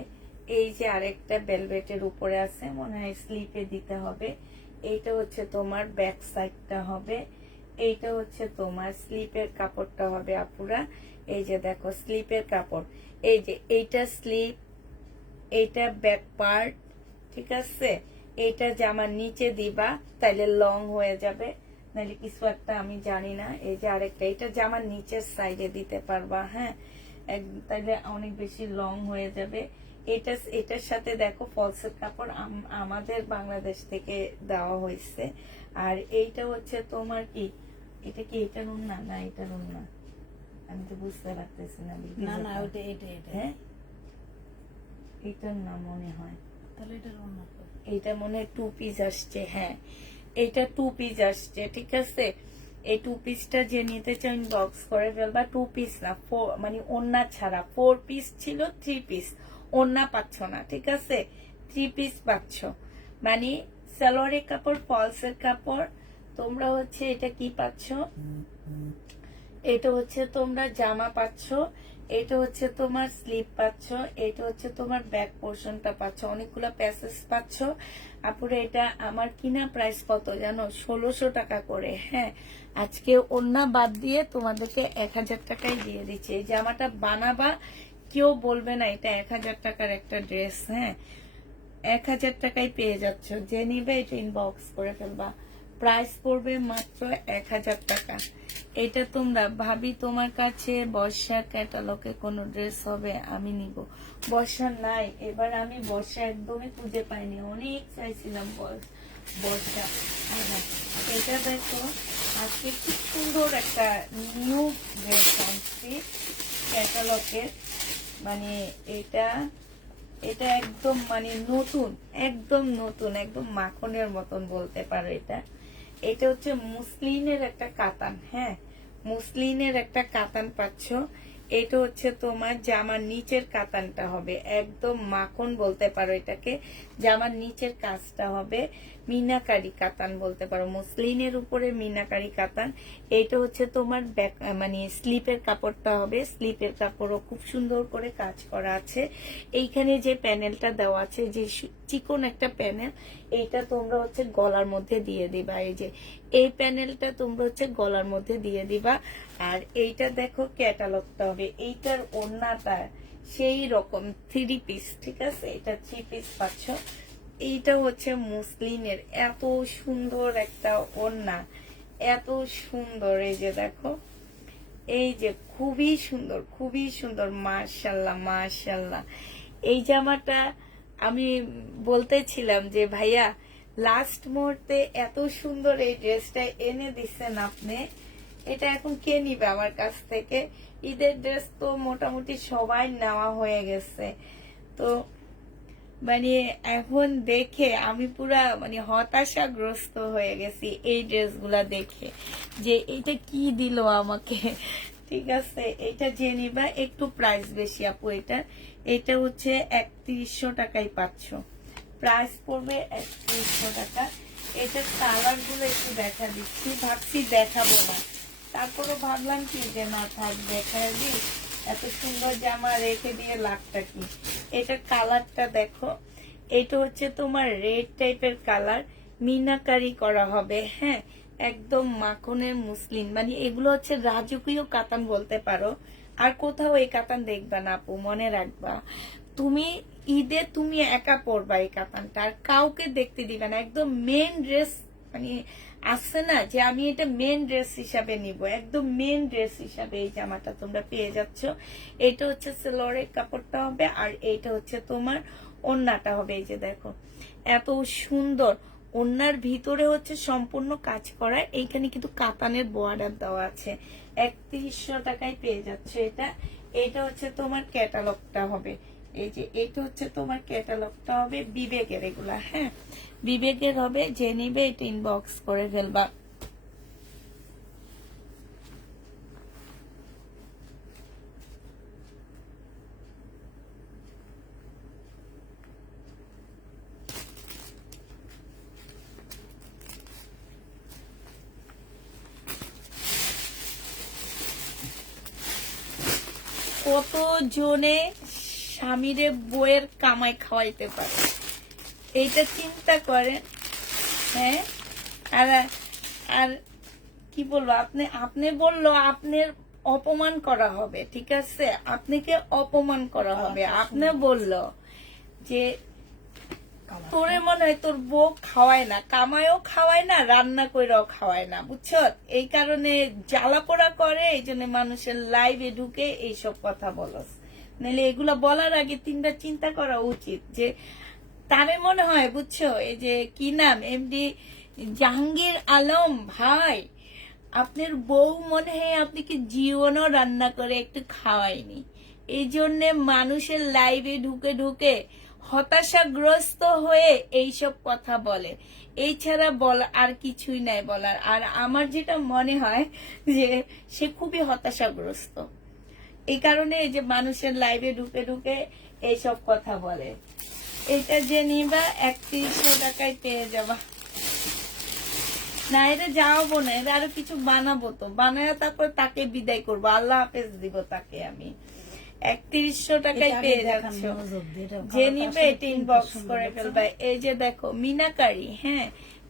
এই যে আরেকটা ভেলভেটের উপরে আছে, মনে হয় স্লিপে দিতে হবে। এইটা হচ্ছে তোমার ব্যাক সাইডটা হবে, এইটা হচ্ছে তোমার স্লিপের কাপড়টা হবে আপুরা। এই যে দেখো স্লিপের কাপড়, এই যে এইটা স্লিপ, এইটা ব্যাক পার্ট, ঠিক আছে? এইটা জামার নিচে দিবা, তাইলে লং হয়ে যাবে, নাহলে কিছু একটা আমি জানি না। এই যে আরেকটা, এটা জামার নিচের সাইডে দিতে পারবা, হ্যাঁ তাইলে অনেক বেশি লং হয়ে যাবে। এটার সাথে দেখো ফলসের কাপড় আমাদের বাংলাদেশ থেকে দেওয়া হয়েছে। আর এইটা হচ্ছে তোমার কি, এটা কি এটার ওড়না না এটার ওড়না, আমি তো বুঝতে পারতেছি না। না না ওটা এটা এটা হ্যাঁ এটার না মনে হয়, তাহলে এটার ওড়না এটা মনে হয় 2 পিস আসছে, হ্যাঁ এটা 2 পিস আসছে, ঠিক আছে। এই 2 পিসটা যে নিতে চান বক্স করে ফেলবা। 2 পিস না, 4 মানে ওন্না ছাড়া 4 পিস ছিল, 3 পিস ওন্না পাচ্ছ না, ঠিক আছে। 3 পিস পাচ্ছ, মানে সালোয়ারের কাপড়, ফলসের কাপড়। তোমরা হচ্ছে এটা কি পাচ্ছ, এটা হচ্ছে তোমরা জামা পাচ্ছ, এটা হচ্ছে তোমার স্লিপ পাচ্ছ, এটা হচ্ছে তোমার ব্যাক পোর্শনটা পাচ্ছ, অনেকগুলো প্যাসেজ পাচ্ছ। আপুরে এটা আমার কিনা প্রাইস কত জানো, 1600 টাকা করে। হ্যাঁ, আজকে ওন্না বাদ দিয়ে তোমাদেরকে 1000 টাকায় দিয়ে দিচ্ছি। এই জামাটা বানাবা, কেউ বলবে না এটা 1000 টাকার একটা ড্রেস। হ্যাঁ, 1000 টাকায় পেয়ে যাচ্ছ, যে নিবে এটা ইনবক্স করে ফেলবা। প্রাইস পড়বে মাত্র 1000 টাকা। এটা তোমরা ভাবি তোমার কাছে বর্ষা ক্যাটালগে কোনো ড্রেস হবে, আমি নিব। বর্ষা নাই, এবার আমি বর্ষা একদমই খুঁজে পাইনি, অনেক চাইছিলাম বর্ষা। আচ্ছা, এটা দেখো আজকে খুব সুন্দর একটা নিউ ড্রেস আনছি ক্যাটালগের, মানে এটা এটা একদম মানে নতুন, একদম নতুন, একদম মাখনের মতন বলতে পারো। এটা এটা হচ্ছে মুসলিনের একটা কাতান। হ্যাঁ, মুসলিনের একটা কাতান পাচ্ছ। এটা হচ্ছে তোমার জামার নিচের কাতানটা হবে একদম মাখন বলতে পারো এটাকে। জামার নিচের কাজটা হবে মিনাকারি কাতান বলতে পারো, মুসলিনের উপরে মিনাকারি কাতান। এটা হচ্ছে তোমার ব্যাক মানে স্লিপের কাপড়টা হবে, স্লিপের কাপড়ও খুব সুন্দর করে কাজ করা আছে। এইখানে যে প্যানেলটা দেওয়া আছে, যে চিকন একটা প্যানেল, এইটা তোমরা হচ্ছে গলার মধ্যে দিয়ে দিবা। এই যে এই প্যানেলটা তোমরা হচ্ছে গলার মধ্যে দিয়ে দিবা। আর এইটা দেখো ক্যাটালগটা হবে, এইটার ওড়নাটা সেই রকম 3 পিস, ঠিক আছে। এটা 3 পিস পাচ্ছ। এইটা হচ্ছে মুসলিনের এত সুন্দর একটা ওড়না, এত সুন্দর। এই যে দেখো, এই যে খুবই সুন্দর, খুবই সুন্দর, মাশাআল্লাহ মাশাআল্লাহ। এই জামাটা আমি বলতেছিলাম যে ভাইয়া লাস্ট মুহূর্তে এত সুন্দর এই ড্রেসটা এনে দিচ্ছেন আপনি, এটা এখন কে নিবে আমার কাছ থেকে। ঈদের ড্রেস তো মোটামুটি সবাই নেওয়া হয়ে গেছে, তো মানে এখন দেখে আমি পুরা মানে হতাশাগ্রস্ত হয়ে গেছি এই ড্রেসগুলা দেখে, যে এটা কি দিল আমাকে। ঠিক আছে, এটা যে নিবা একটু প্রাইস বেশি আপু। এটা হচ্ছে 3100 টাকায় পাচ্ছ, প্রাইস পড়বে 3100 টাকা। এটার কালার গুলো একটু দেখা দিচ্ছি, ভাবছি দেখাবো না, তারপরে ভাবলাম কি যে না থাক দেখায় দিই, এত সুন্দর জামা রেখে দিয়ে লাভটা কি। এটার কালারটা দেখো, এটা হচ্ছে তোমার রেড টাইপের কালার, মিনাকারি করা হবে। হ্যাঁ, একদম মাখনের মুসলিন, মানে এগুলো হচ্ছে রাজকীয় কাতান বলতে পারো। আর কোথাও এই কাতান দেখবা না আপু, মনে রাখবা। তুমি ঈদে তুমি একা পরবা এই কাতানটা, আর কাউকে দেখতে দিবে না। একদম মেন ড্রেস, মানে আসছে না যে আমি এটা মেন ড্রেস হিসাবে নিব, একদম মেন ড্রেস হিসাবে এই জামাটা তোমরা পেয়ে যাচ্ছ। এটা হচ্ছে সেলোয়ারের কাপড়টা হবে, আর এইটা হচ্ছে তোমার ওড়নাটা হবে। এই যে দেখো এত সুন্দর, ওড়নার ভিতরে হচ্ছে সম্পূর্ণ কাজ করা, এইখানে কিন্তু কাতানের বর্ডার দেওয়া আছে। 3100 টাকায় পেয়ে যাচ্ছে এটা। এটা হচ্ছে তোমার ক্যাটালগটা হবে, এই যে এটা হচ্ছে তোমার ক্যাটালগটা হবে বিবেকের, এগুলা হ্যাঁ বিবেকের হবে। যে নিবে এটা ইনবক্স করে ফেলবা। কত জনে স্বামীরে বইয়ের কামাই খাওয়াইতে পারে, এইটা চিন্তা করেন। হ্যাঁ, আর আর কি বলবো, আপনি বললো আপনার অপমান করা হবে, ঠিক আছে, আপনাকে অপমান করা হবে। আপনি বললো যে তোরে মনে হয় তোর বউ খাওয়ায় না, কামায়ও খাওয়ায় না, রান্না কইরাও খাওয়ায় না, বুঝছো। এই কারণে জ্বালা পোড়া করে, এই জন্য মানুষের লাইভে ঢুকে এইসব কথা বলস। নাহলে এগুলা বলার আগে 3টা চিন্তা করা উচিত, যে তারে মনে হয় বুঝছো, এই যে কি নাম এমডি জাহাঙ্গীর আলম ভাই, আপনার বউ মনে হয় আপনি কি জীবনও রান্না করে একটু খাওয়ায়নি, এই জন্য মানুষের লাইভে ঢুকে ঢুকে হতাশাগ্রস্ত হয়ে এইসব কথা বলে, এছাড়া আর কিছুই নাই বলার। আর আমার যেটা মনে হয় যে সে খুবই হতাশাগ্রস্ত, এই কারণে এই যে মানুষের লাইভে ঢুকে ঢুকে এইসব কথা বলে। এটা যে নিবা 3100 টাকায় পেয়ে যাবা। না, এটা যাওয়াবো না, এটা আরো কিছু বানাবো, তো বানায় তারপর তাকে বিদায় করবো, আল্লাহ হাফেজ দিব তাকে আমি। 3100 টাকায় পেয়ে যাচ্ছ, যে নিবে এটা ইনবক্স করে ফেলবা। এই যে দেখো মিনাকারি, হ্যাঁ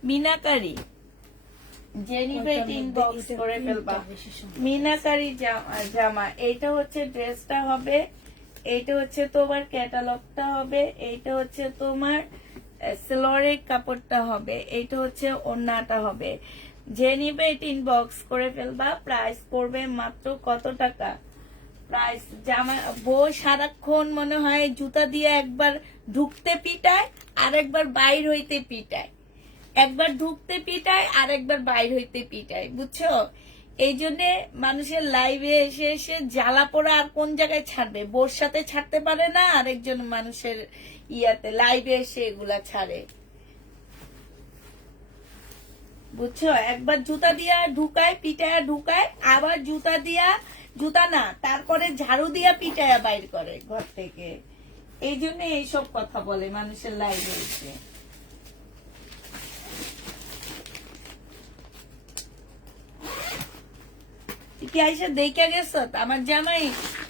মিনাকারি, যে নিবে এটা ইনবক্স করে ফেলবা। মিনাকারি জামা, এইটা হচ্ছে ড্রেসটা হবে, এইটা হচ্ছে তোমার ক্যাটালগটা হবে, এইটা হচ্ছে তোমার সেলরের কাপড়টা হবে, এইটা হচ্ছে ওড়নাটা হবে। যে নিবে এটা ইনবক্স করে ফেলবা। প্রাইস পড়বে মাত্র কত টাকা? প্রাইস, জামা বউ সারাক্ষণ মনে হয় জুতা দিয়ে একবার ঢুকতে পিটায় আর একবার বাইর হইতে পিটায়, একবার ঢুকতে পিটায় আর একবার বাইর হইতে পিটায়, বুঝছো? এই জন্য মানুষের লাইভে এসে এসে জ্বালা পোড়া আর কোন জায়গায় ছাড়বে, বোর সাথে ছাড়তে পারে না, আরেকজন মানুষের ইয়াতে লাইভে এসে এগুলা ছাড়ে, বুঝছো? একবার জুতা দিয়া ঢুকায়, পিটায়া ঢুকায়, আবার জুতা না, তারপরে ঝাড়ু দিয়া পিটায়া বাইর করে ঘর থেকে। এই জন্য এইসব কথা বলে মানুষের লাইভে এসে। তুই কি আইসা দেখা গেছ আমার জামাই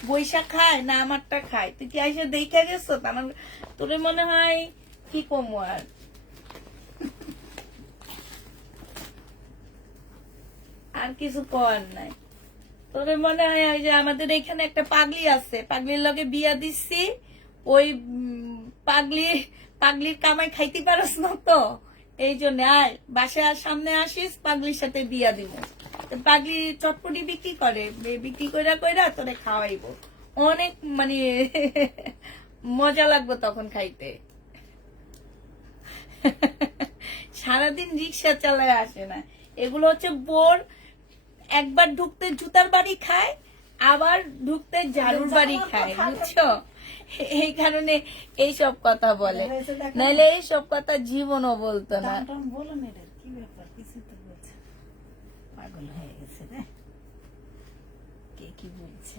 বৈশাখ খায় না আমারটা খায়? তুই কি আইসা দেখা গেছ আমার? তোরে মনে হয় কি কমো আর কিছু করার নাই। তোরে মনে হয় ওই যে আমাদের এখানে একটা পাগলি আছে, পাগলির লগে বিয়া দিচ্ছি, ওই পাগলির কামাই খাইতে পারস না তো, এই জন্য আয় বাসার সামনে আসিস, পাগলির সাথে বিয়া দিব। পাগলি চটপটি বিক্রি করে, বিক্রি কইরা কইরা তোরে খাওয়াইবো, অনেক মানে মজা লাগবে তখন খাইতে। সারাদিন রিক্সা চালায় আসে না, এগুলো হচ্ছে বোর। একবার ঢুকতে জুতার বাড়ি খায়, আবার ঢুকতে ঝাড়ুর বাড়ি খায়, বুঝছো? এই কারণে এইসব কথা বলে, নাইলে এইসব কথা জীবনও বলতো না। পাগল হয়ে গেছে রে, কে কি বলছে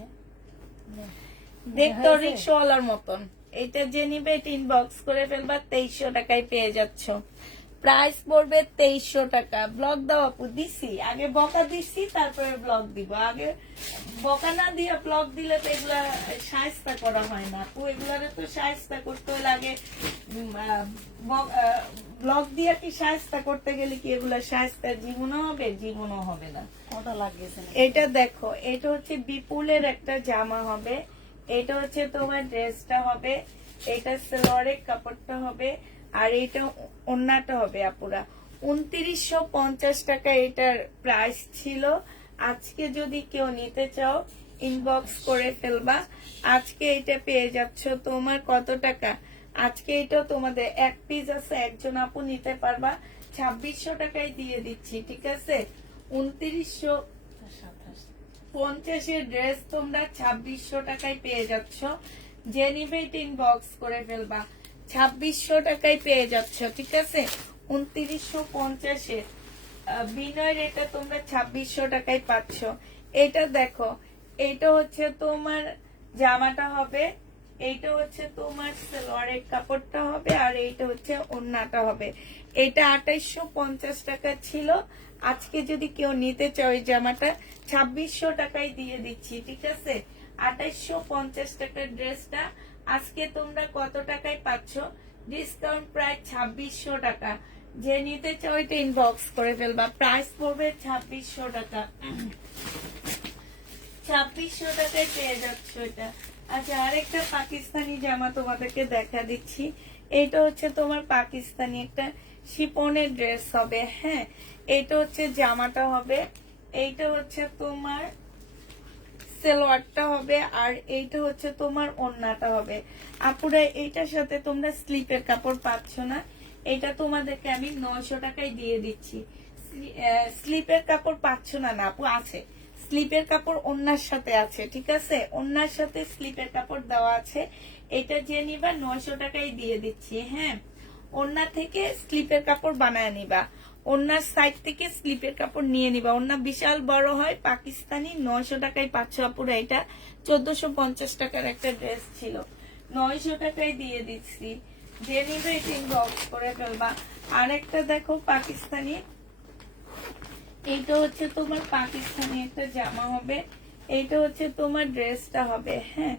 দেখতো রিক্সাওয়ালার মতন। এটা যে নিবে এটা ইনবক্স করে ফেলবা, 2300 টাকায় পেয়ে যাচ্ছ। প্রাইস পড়বে 2300 টাকা। ব্লগ দাও আপু, দিছি আগে, বকা দিছি তারপরে ব্লগ দিব। আগে বকা না দিয়ে ব্লগ দিলে তো এগুলা শায়েস্তা করা হয় না আপু, এগুলারে তো শায়েস্তা করতে লাগে। ব্লগ দিয়ে কি শায়েস্তা করতে গেলে কি এগুলা শায়েস্তা জীবনও হবে? জীবনও হবে না। ওটা লাগিয়েছে এটা দেখো, এটা হচ্ছে বিপুলের একটা জামা হবে, এটা হচ্ছে তোমার ড্রেসটা হবে, এটা সেলরের কাপড়টা হবে, আর এটা ওড়নাটা হবে আপুরা। 2950 টাকা এটার প্রাইস ছিল। আজকে যদি কেউ নিতে চাও ইনবক্স করে ফেলবা। আজকে এটা পেয়ে যাচ্ছ তোমার কত টাকা? আজকে এটা তোমাদের এক পিস আছে, একজন আপু নিতে পারবা, 2600 টাকায় দিয়ে দিচ্ছি, ঠিক আছে? 2950 ড্রেস তোমরা 2600 টাকায় পেয়ে যাচ্ছ। যে নিবে এটা ইনবক্স করে ফেলবা, 2600 টাকায় পেয়ে যাচ্ছ, ঠিক আছে? 2950 বিনয়ের এটা তোমরা 2600 টাকায় পাচ্ছ। এটা দেখো, এটা হচ্ছে তোমার জামাটা হবে, এইটা হচ্ছে তোমার সালোয়ারের কাপড়টা হবে, আর এইটা হচ্ছে ওড়নাটা হবে। এটা 2850 টাকা ছিল। আজকে যদি কেউ নিতে চাও এই জামাটা 2600 টাকায় দিয়ে দিচ্ছি, ঠিক আছে? 2850 টাকার ড্রেসটা আজকে তোমরা কত টাকায় পাচ্ছ? ডিসকাউন্ট প্রায় 2600 টাকা। যে নিতে চাও এটা ইনবক্স করে ফেলবা। প্রাইস পড়বে 2600 টাকা। 2600 টাকায় পেয়ে যাচ্ছ এটা। আচ্ছা, আরেকটা পাকিস্তানি জামা তোমাদেরকে দেখা দিচ্ছি। এটা হচ্ছে তোমার পাকিস্তানি একটা শিপনের ড্রেস হবে, হ্যাঁ। এটা হচ্ছে জামাটা হবে, এইটা হচ্ছে তোমার সালোয়ারটা হবে, আর এইটা হচ্ছে তোমার ওড়নাটা হবে। আপুরা এইটার সাথে তোমরা স্লিপের কাপড় পাচ্ছ না, এটা তোমাদেরকে আমি 900 টাকায় দিয়ে দিচ্ছি। স্লিপের কাপড় পাচ্ছ না? না আপু, আছে স্লিপের কাপড় ওন্নার সাথে আছে, ঠিক আছে, ওন্নার সাথে স্লিপের কাপড় দেওয়া আছে। এটা যে নিবা 900 টাকায় দিয়ে দিচ্ছি। হ্যাঁ, ওন্না থেকে স্লিপের কাপড় বানায় নিবা, ওন্নার সাইড থেকে স্লিপের কাপড় নিয়ে নিবা। ওন্না বিশাল বড় হয়, পাকিস্তানি। 900 টাকায় পাচ্ছ আপুরা। এটা 1450 টাকার একটা ড্রেস ছিল, 900 টাকায় দিয়ে দিচ্ছি। যে নিবে এটা ইনবক্স করে ফেলবা। আরেকটা দেখো পাকিস্তানি, এইটা হচ্ছে তোমার পাকিস্তানি একটা জামা হবে, এইটা হচ্ছে তোমার ড্রেসটা হবে। হ্যাঁ,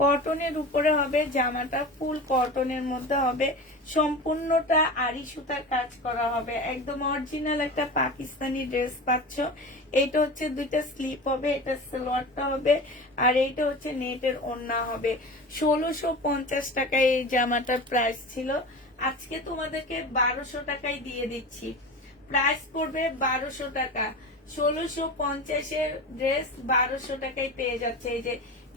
কটনের উপরে হবে জামাটা, ফুল কটনের মধ্যে হবে, সম্পূর্ণটা আড়ি সুতার কাজ করা হবে, একদম অরিজিনাল একটা পাকিস্তানি ড্রেস পাচ্ছ। এইটা হচ্ছে দুইটা স্লিপ হবে, এটা সালোয়ারটা হবে, আর এইটা হচ্ছে নেটের ওড়না হবে। 1650 টাকায় এই জামাটার প্রাইস ছিল, আজকে তোমাদেরকে 1200 টাকায় দিয়ে দিচ্ছি। প্রাইস পড়বে 1200 টাকা। 1650-এর ড্রেস 1200 টাকায় পেয়ে যাচ্ছে। এই যে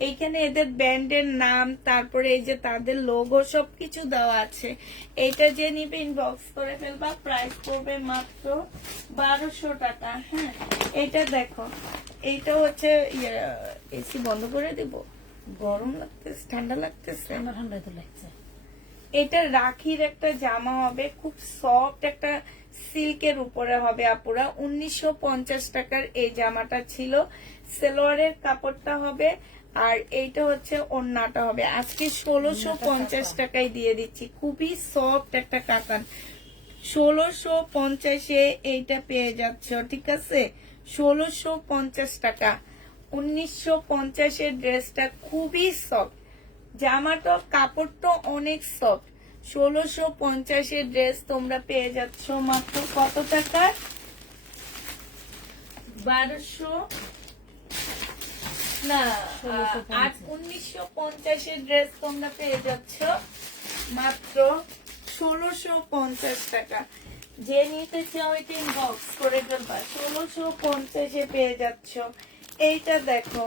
এইখানে এদের ব্র্যান্ডের নাম, তারপরে এই যে তাদের লোগো সবকিছু দেওয়া আছে। এইটা যে নিবে ইনবক্স করে ফেলবা। প্রাইস পড়বে মাত্র 1200 টাকা। হ্যাঁ, এটা দেখো, এইটা হচ্ছে এসি বন্ধ করে দিব, গরম লাগতেছে, ঠান্ডা লাগতেছে, ঠান্ডা ঠান্ডায় তো লাগছে। এটা রাখির একটা জামা হবে, খুব সফট একটা সিল্কের উপরে হবে আপুরা। 1950 টাকার এই জামাটা ছিল, সালোয়ারের কাপড়টা হবে, আর এইটা হচ্ছে ওড়নাটা হবে। আজকে 1650 টাকায় দিয়ে দিচ্ছি, খুবই সফট একটা কাতান। 1650-এ এইটা পেয়ে যাচ্ছ, ঠিক আছে, 1650 টাকা। 1950-এর ড্রেসটা খুবই সফট, জামাটা কাপড়টা অনেক সফট। 1650-এর ড্রেস তোমরা পেয়ে যাচ্ছ মাত্র কত টাকার? 1200 না, 1950-এর ড্রেস তোমরা পেয়ে যাচ্ছ মাত্র 1650 টাকা। যে নিতে চাও এটা ইনবক্স করে ফেলবা। 1650-এ পেয়ে যাচ্ছ। এইটা দেখো,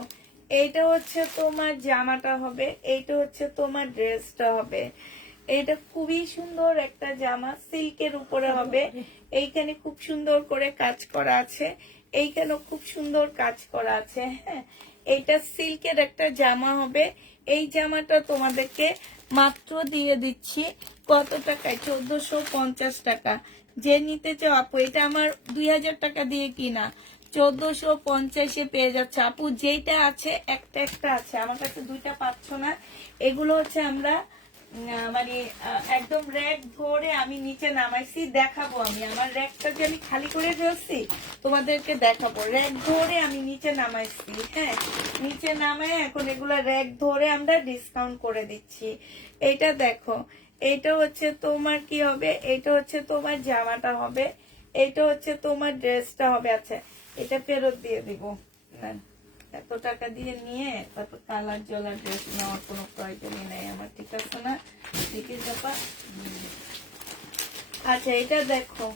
এইটা হচ্ছে তোমার জামাটা হবে, এইটা হচ্ছে তোমার ড্রেসটা হবে। এটা খুবই সুন্দর একটা জামা, সিল্কের উপরে হবে। এইখানে খুব সুন্দর করে কাজ করা আছে, এইখানেও খুব সুন্দর কাজ করা আছে। হ্যাঁ, এইটা সিল্কের একটা জামা হবে। এই জামাটা তোমাদেরকে মাত্র দিয়ে দিচ্ছি কত টাকায়? 1450 টাকা। যে নিতে চাও আপু, এটা আমার 2000 টাকা দিয়ে কিনা, 1450-এ পেয়ে যাচ্ছে আপু। যেটা আছে একটা একটা আছে, আমার কাছে দুইটা পাচ্ছ না। এগুলো হচ্ছে আমরা মানে একদম র্যাক ধরে আমি নিচে নামাইছি, দেখাবো। আমি আমার র্যাকটা যে আমি খালি করে ফেলছি তোমাদেরকে দেখাবো। র্যাক ধরে আমি নিচে নামাইছি। হ্যাঁ, নিচে নামায় এখন এগুলা র্যাক ধরে আমরা ডিসকাউন্ট করে দিচ্ছি। এইটা দেখো, এইটা হচ্ছে তোমার কি হবে, এটা হচ্ছে তোমার জামাটা হবে, এটা হচ্ছে তোমার ড্রেসটা হবে। আচ্ছা, এটা ফেরত দিয়ে দিব। না, এত টাকা দিয়ে নিয়ে তারপর কালার জলার ড্রেস নেওয়ার কোনো প্রয়োজনই নেই আমার, ঠিক আছে না? দেখে যাবা। আচ্ছা, এটা দেখো,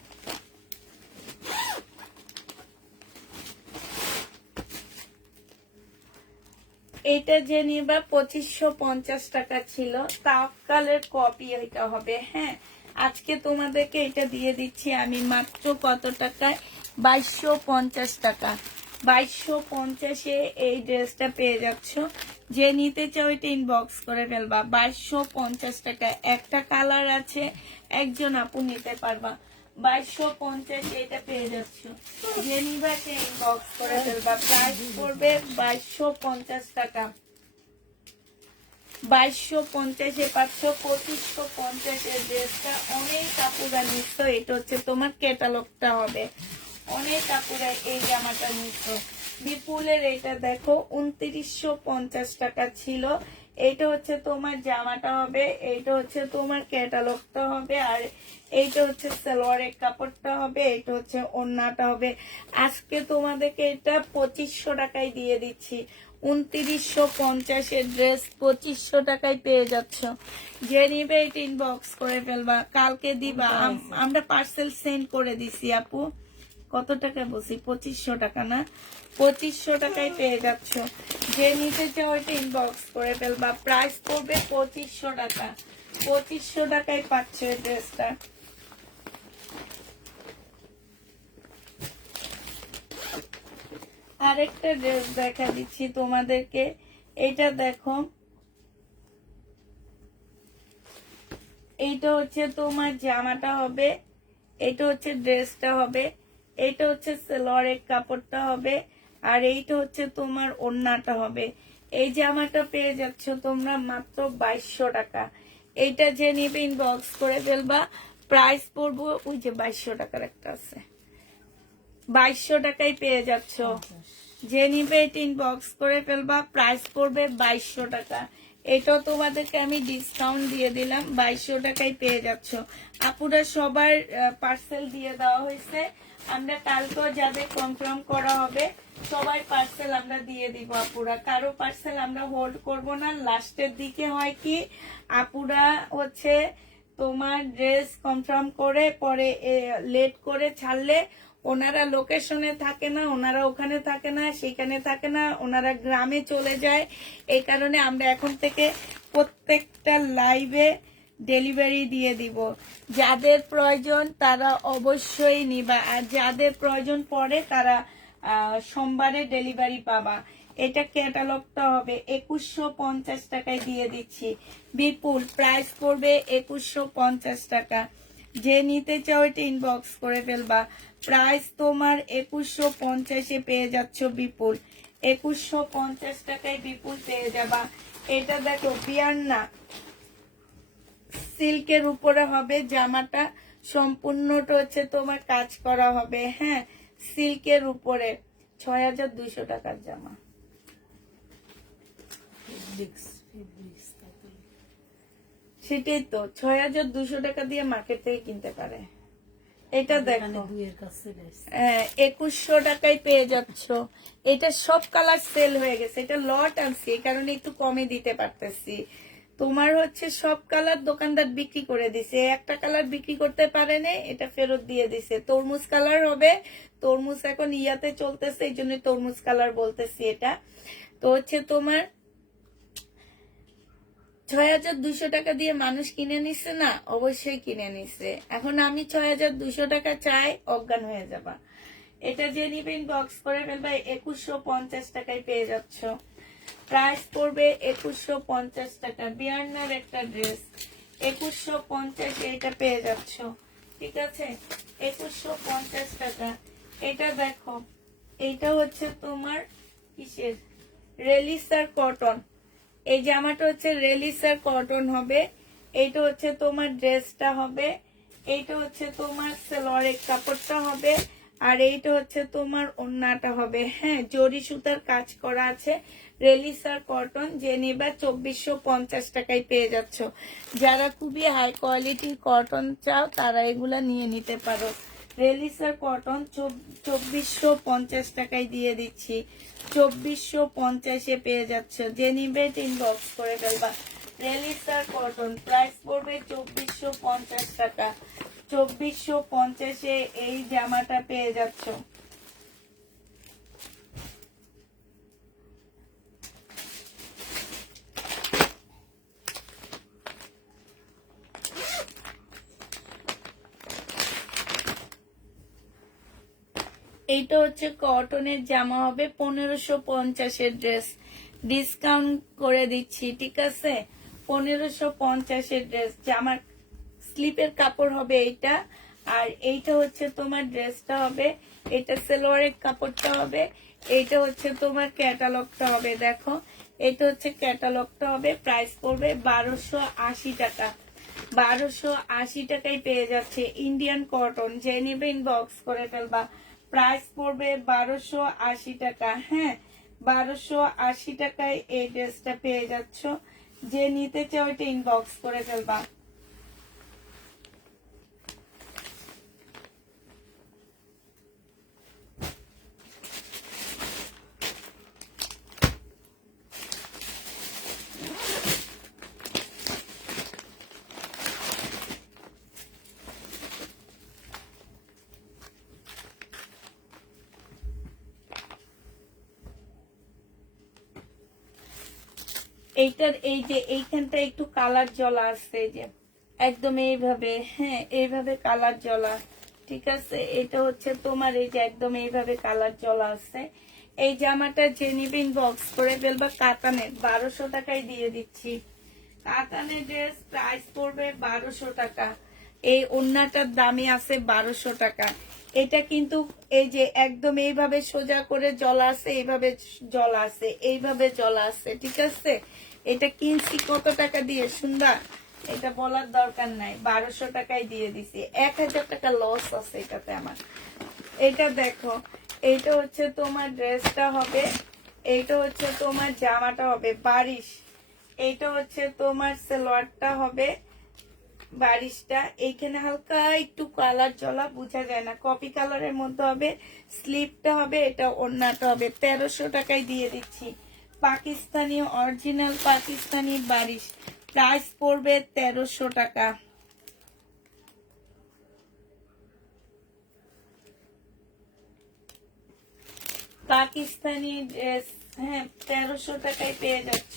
এটা যে নিবা 2550 টাকা ছিল, তাওকালের কপি এটা হবে। হ্যাঁ, আজকে তোমাদেরকে এটা দিয়ে দিচ্ছি আমি মাত্র কত টাকায়? 2250 টাকা। 2250-এ এই ড্রেসটা পেয়ে যাচ্ছ। যে নিতে চাও এটা ইনবক্স করে ফেলবা। 2250 টাকা। একটা কালার আছে, একজন আপু নিতে পারবা। 2250 এটা পেয়ে যাচ্ছ। যে নিবা এটা ইনবক্স করে ফেলবা। প্রাইস পড়বে 2250 টাকা। 2250-এ পাচ্ছ 2550-এর ড্রেসটা। অনেক আপুরা নিচ্ছ, এটা হচ্ছে তোমার ক্যাটালগটা হবে। অনেক আপুরা এই জামাটা নিচ্ছ। বিপুলের এটা দেখো 2950 টাকা ছিল। এইটা হচ্ছে তোমার জামাটা হবে, এইটা হচ্ছে তোমার ক্যাটালগটা হবে, আর এইটা হচ্ছে সালোয়ারের কাপড়টা হবে, এইটা হচ্ছে ওড়নাটা হবে। আজকে তোমাদেরকে এটা 2500 টাকায় দিয়ে দিচ্ছি। 2950-এর ড্রেস 2500 টাকায় পেয়ে যাচ্ছ। যে নিবে এটা ইনবক্স করে ফেলবা, কালকে দিবা। আমরা পার্সেল সেন্ড করে দিছি আপু। কত টাকায় বলছি? 2500 টাকা না, 2500 টাকায় পেয়ে যাচ্ছ। যে নিতে চাও এটা ইনবক্স করে ফেলবা। প্রাইস পড়বে 2500 টাকা। 2500 টাকায় পাচ্ছ এই ড্রেসটা। আরেকটা ড্রেস দেখা দিচ্ছি তোমাদেরকে। এটা দেখো, এইটা হচ্ছে তোমার জামাটা হবে, এটা হচ্ছে ড্রেসটা হবে, এটা হচ্ছে সালোয়ারের কাপড়টা হবে, আর এইটা হচ্ছে তোমার ওড়নাটা হবে। এই জামাটা পেয়ে যাচ্ছ তোমরা মাত্র 2200 টাকা। এইটা যে নিবে ইনবক্স করে ফেলবা, প্রাইস পড়বো ওই যে 2200 টাকার একটা আছে, 2200 টাকায় পেয়ে যাচ্ছ। যে নিবে এটা ইনবক্স করে ফেলবা, প্রাইস পড়বে 2200 টাকা। এটাও তোমাদেরকে আমি ডিসকাউন্ট দিয়ে দিলাম, 2200 টাকায় পেয়ে যাচ্ছ। আপুরা সবার পার্সেল দিয়ে দেওয়া হয়েছে, আমরা কালকেও যাদের কনফার্ম করা হবে সবাই পার্সেল আমরা দিয়ে দিব আপুরা। কারো পার্সেল আমরা হোল্ড করব না। লাস্টের দিকে হয় কি, আপুরা হচ্ছে তোমার ড্রেস কনফার্ম করে পরে লেট করে ছাড়লে ওনারা লোকেশনে থাকে না, ওনারা ওখানে থাকে না, সেখানে থাকে না, ওনারা গ্রামে চলে যায়। এই কারণে আমরা এখন থেকে প্রত্যেকটা লাইভে ডেলিভারি দিয়ে দিব। যাদের প্রয়োজন তারা অবশ্যই নিবা, আর যাদের প্রয়োজন পড়ে তারা সোমবারে ডেলিভারি পাবা। এটা ক্যাটালগটা হবে 2150 টাকায় দিয়ে দিচ্ছি। বিপুল প্রাইস পড়বে 2150 টাকা। যে নিতে চাও এটা ইনবক্স করে ফেলবা, প্রাইস তোমার 2150-এ পেয়ে যাচ্ছ বিপুল। 2150 টাকায় বিপুল পেয়ে যাবা। এটা দেখো বিয়ান্না সিল্কের উপরে হবে জামাটা, সম্পূর্ণটা হচ্ছে তোমার কাজ করা হবে। হ্যাঁ, সিল্কের উপরে 6200 টাকার জামা। সেটাই তো, 6200 টাকা দিয়ে মার্কেট থেকে কিনতে পারে। এটা দেখো 2100 টাকায় পেয়ে যাচ্ছ। এটা সব কালার সেল হয়ে গেছে, এটা লট আনছি এই কারণে একটু কমে দিতে পারতেছি। তোমার হচ্ছে সব কালার দোকানদার বিক্রি করে দিছে, একটা কালার বিক্রি করতে পারে না, এটা ফেরত দিয়ে দিছে। তরমুজ কালার হবে, তরমুজ এখন ইয়াতে চলতেছে এই জন্য তরমুজ কালার বলতেছি। এটা তো হচ্ছে তোমার 6200 টাকা দিয়ে মানুষ কিনে নিচ্ছে না, অবশ্যই কিনে নিচ্ছে। এখন আমি 6200 টাকা চাই, অজ্ঞান হয়ে যাবা। এটা যে নিবে ইনবক্স করে ফেলবা, 2150 টাকায় পেয়ে যাচ্ছ। প্রাইস পড়বে 2150 টাকা। বিয়ান্নার একটা ড্রেস 2150 এটা পেয়ে যাচ্ছ, ঠিক আছে? 2150 টাকা। এটা দেখো, এটা হচ্ছে তোমার কিসের, রেলিসার কটন। এই জামাটা হচ্ছে রেলিসার কটন হবে, এইটা হচ্ছে তোমার ড্রেসটা হবে, এইটা হচ্ছে তোমার সালোয়ারের কাপড়টা হবে, আর এইটা হচ্ছে তোমার ওড়নাটা হবে। হ্যাঁ, জরি সুতার কাজ করা আছে, রেলিসার কটন। যে নিবা 2450 টাকায় পেয়ে যাচ্ছ। যারা খুবই হাই কোয়ালিটির কটন চাও তারা এগুলা নিয়ে নিতে পারো। রেলিসার কটন 2450 টাকায় দিয়ে দিচ্ছি, 2450-এ পেয়ে যাচ্ছ। যে নিবে ইনবক্স করে ফেলবা। রেলিসার কটন প্রাইস পড়বে 2450 টাকা। 2450-এ এই জামাটা পেয়ে যাচ্ছ। এইটা হচ্ছে কটনের জামা হবে, 1550-এর ড্রেস, ডিসকাউন্ট করে দিচ্ছি, ঠিক আছে? 1550-এর ড্রেস, জামার স্লিপের কাপড় হবে এইটা, আর এইটা হচ্ছে তোমার ড্রেসটা হবে, এটা সালোয়ারের কাপড়টা হবে, এইটা হচ্ছে তোমার ক্যাটালগটা হবে। দেখো, এটা হচ্ছে ক্যাটালগটা হবে, প্রাইস পড়বে 1280 টাকা। 1280 টাকায় পেয়ে যাচ্ছে ইন্ডিয়ান কটন। যে নিবে ইনবক্স করে ফেলবা, প্রাইস পড়বে 1280 টাকা। হ্যাঁ, 1280 টাকায় এই ড্রেসটা পেয়ে যাচ্ছ। যে নিতে চাও এটা ইনবক্স করে ফেলবা। এইটার এই যে এইখানটা একটু কালার জ্বলা আছে, এই যে একদম এইভাবে, হ্যাঁ এইভাবে কালার জ্বলা, ঠিক আছে? এটা হচ্ছে তোমার এই যে একদম এইভাবে কালার জ্বলা আছে। এই জামাটা যে নিবে ইনবক্স করে ফেলবা, কাতানের 1200 টাকায় দিয়ে দিচ্ছি। কাতানের ড্রেস প্রাইস পড়বে 1200 টাকা। এই ওড়নাটার দামই আছে 1200 টাকা। এটা কিন্তু এই যে একদম এইভাবে সোজা করে জলা আছে, এইভাবে জলা আছে, এইভাবে জলা আছে, ঠিক আছে। এটা কিনছি কত টাকা দিয়ে সুন্দর, এটা বলার দরকার নাই, 1200 টাকায় দিয়ে দিছি। 1000 টাকা লস আছে এটাতে আমার। এটা দেখো, এইটা হচ্ছে তোমার ড্রেসটা হবে, এইটা হচ্ছে তোমার জামাটা হবে বারিশ, এইটা হচ্ছে তোমার সালোয়ারটা হবে বারিশটা। এইখানে হালকা একটু কালার জলা, বোঝা যায় না, কপি কালারের মধ্যে হবে। স্লিপটা হবে, এটা ওড়নাটা হবে। 1300 টাকায় দিয়ে দিচ্ছি। পাকিস্তানি অরিজিনাল পাকিস্তানি বারিশ, প্রাইস পড়বে 1300 টাকা। পাকিস্তানি ড্রেস, হ্যাঁ 1300 টাকায় পেয়ে যাচ্ছ।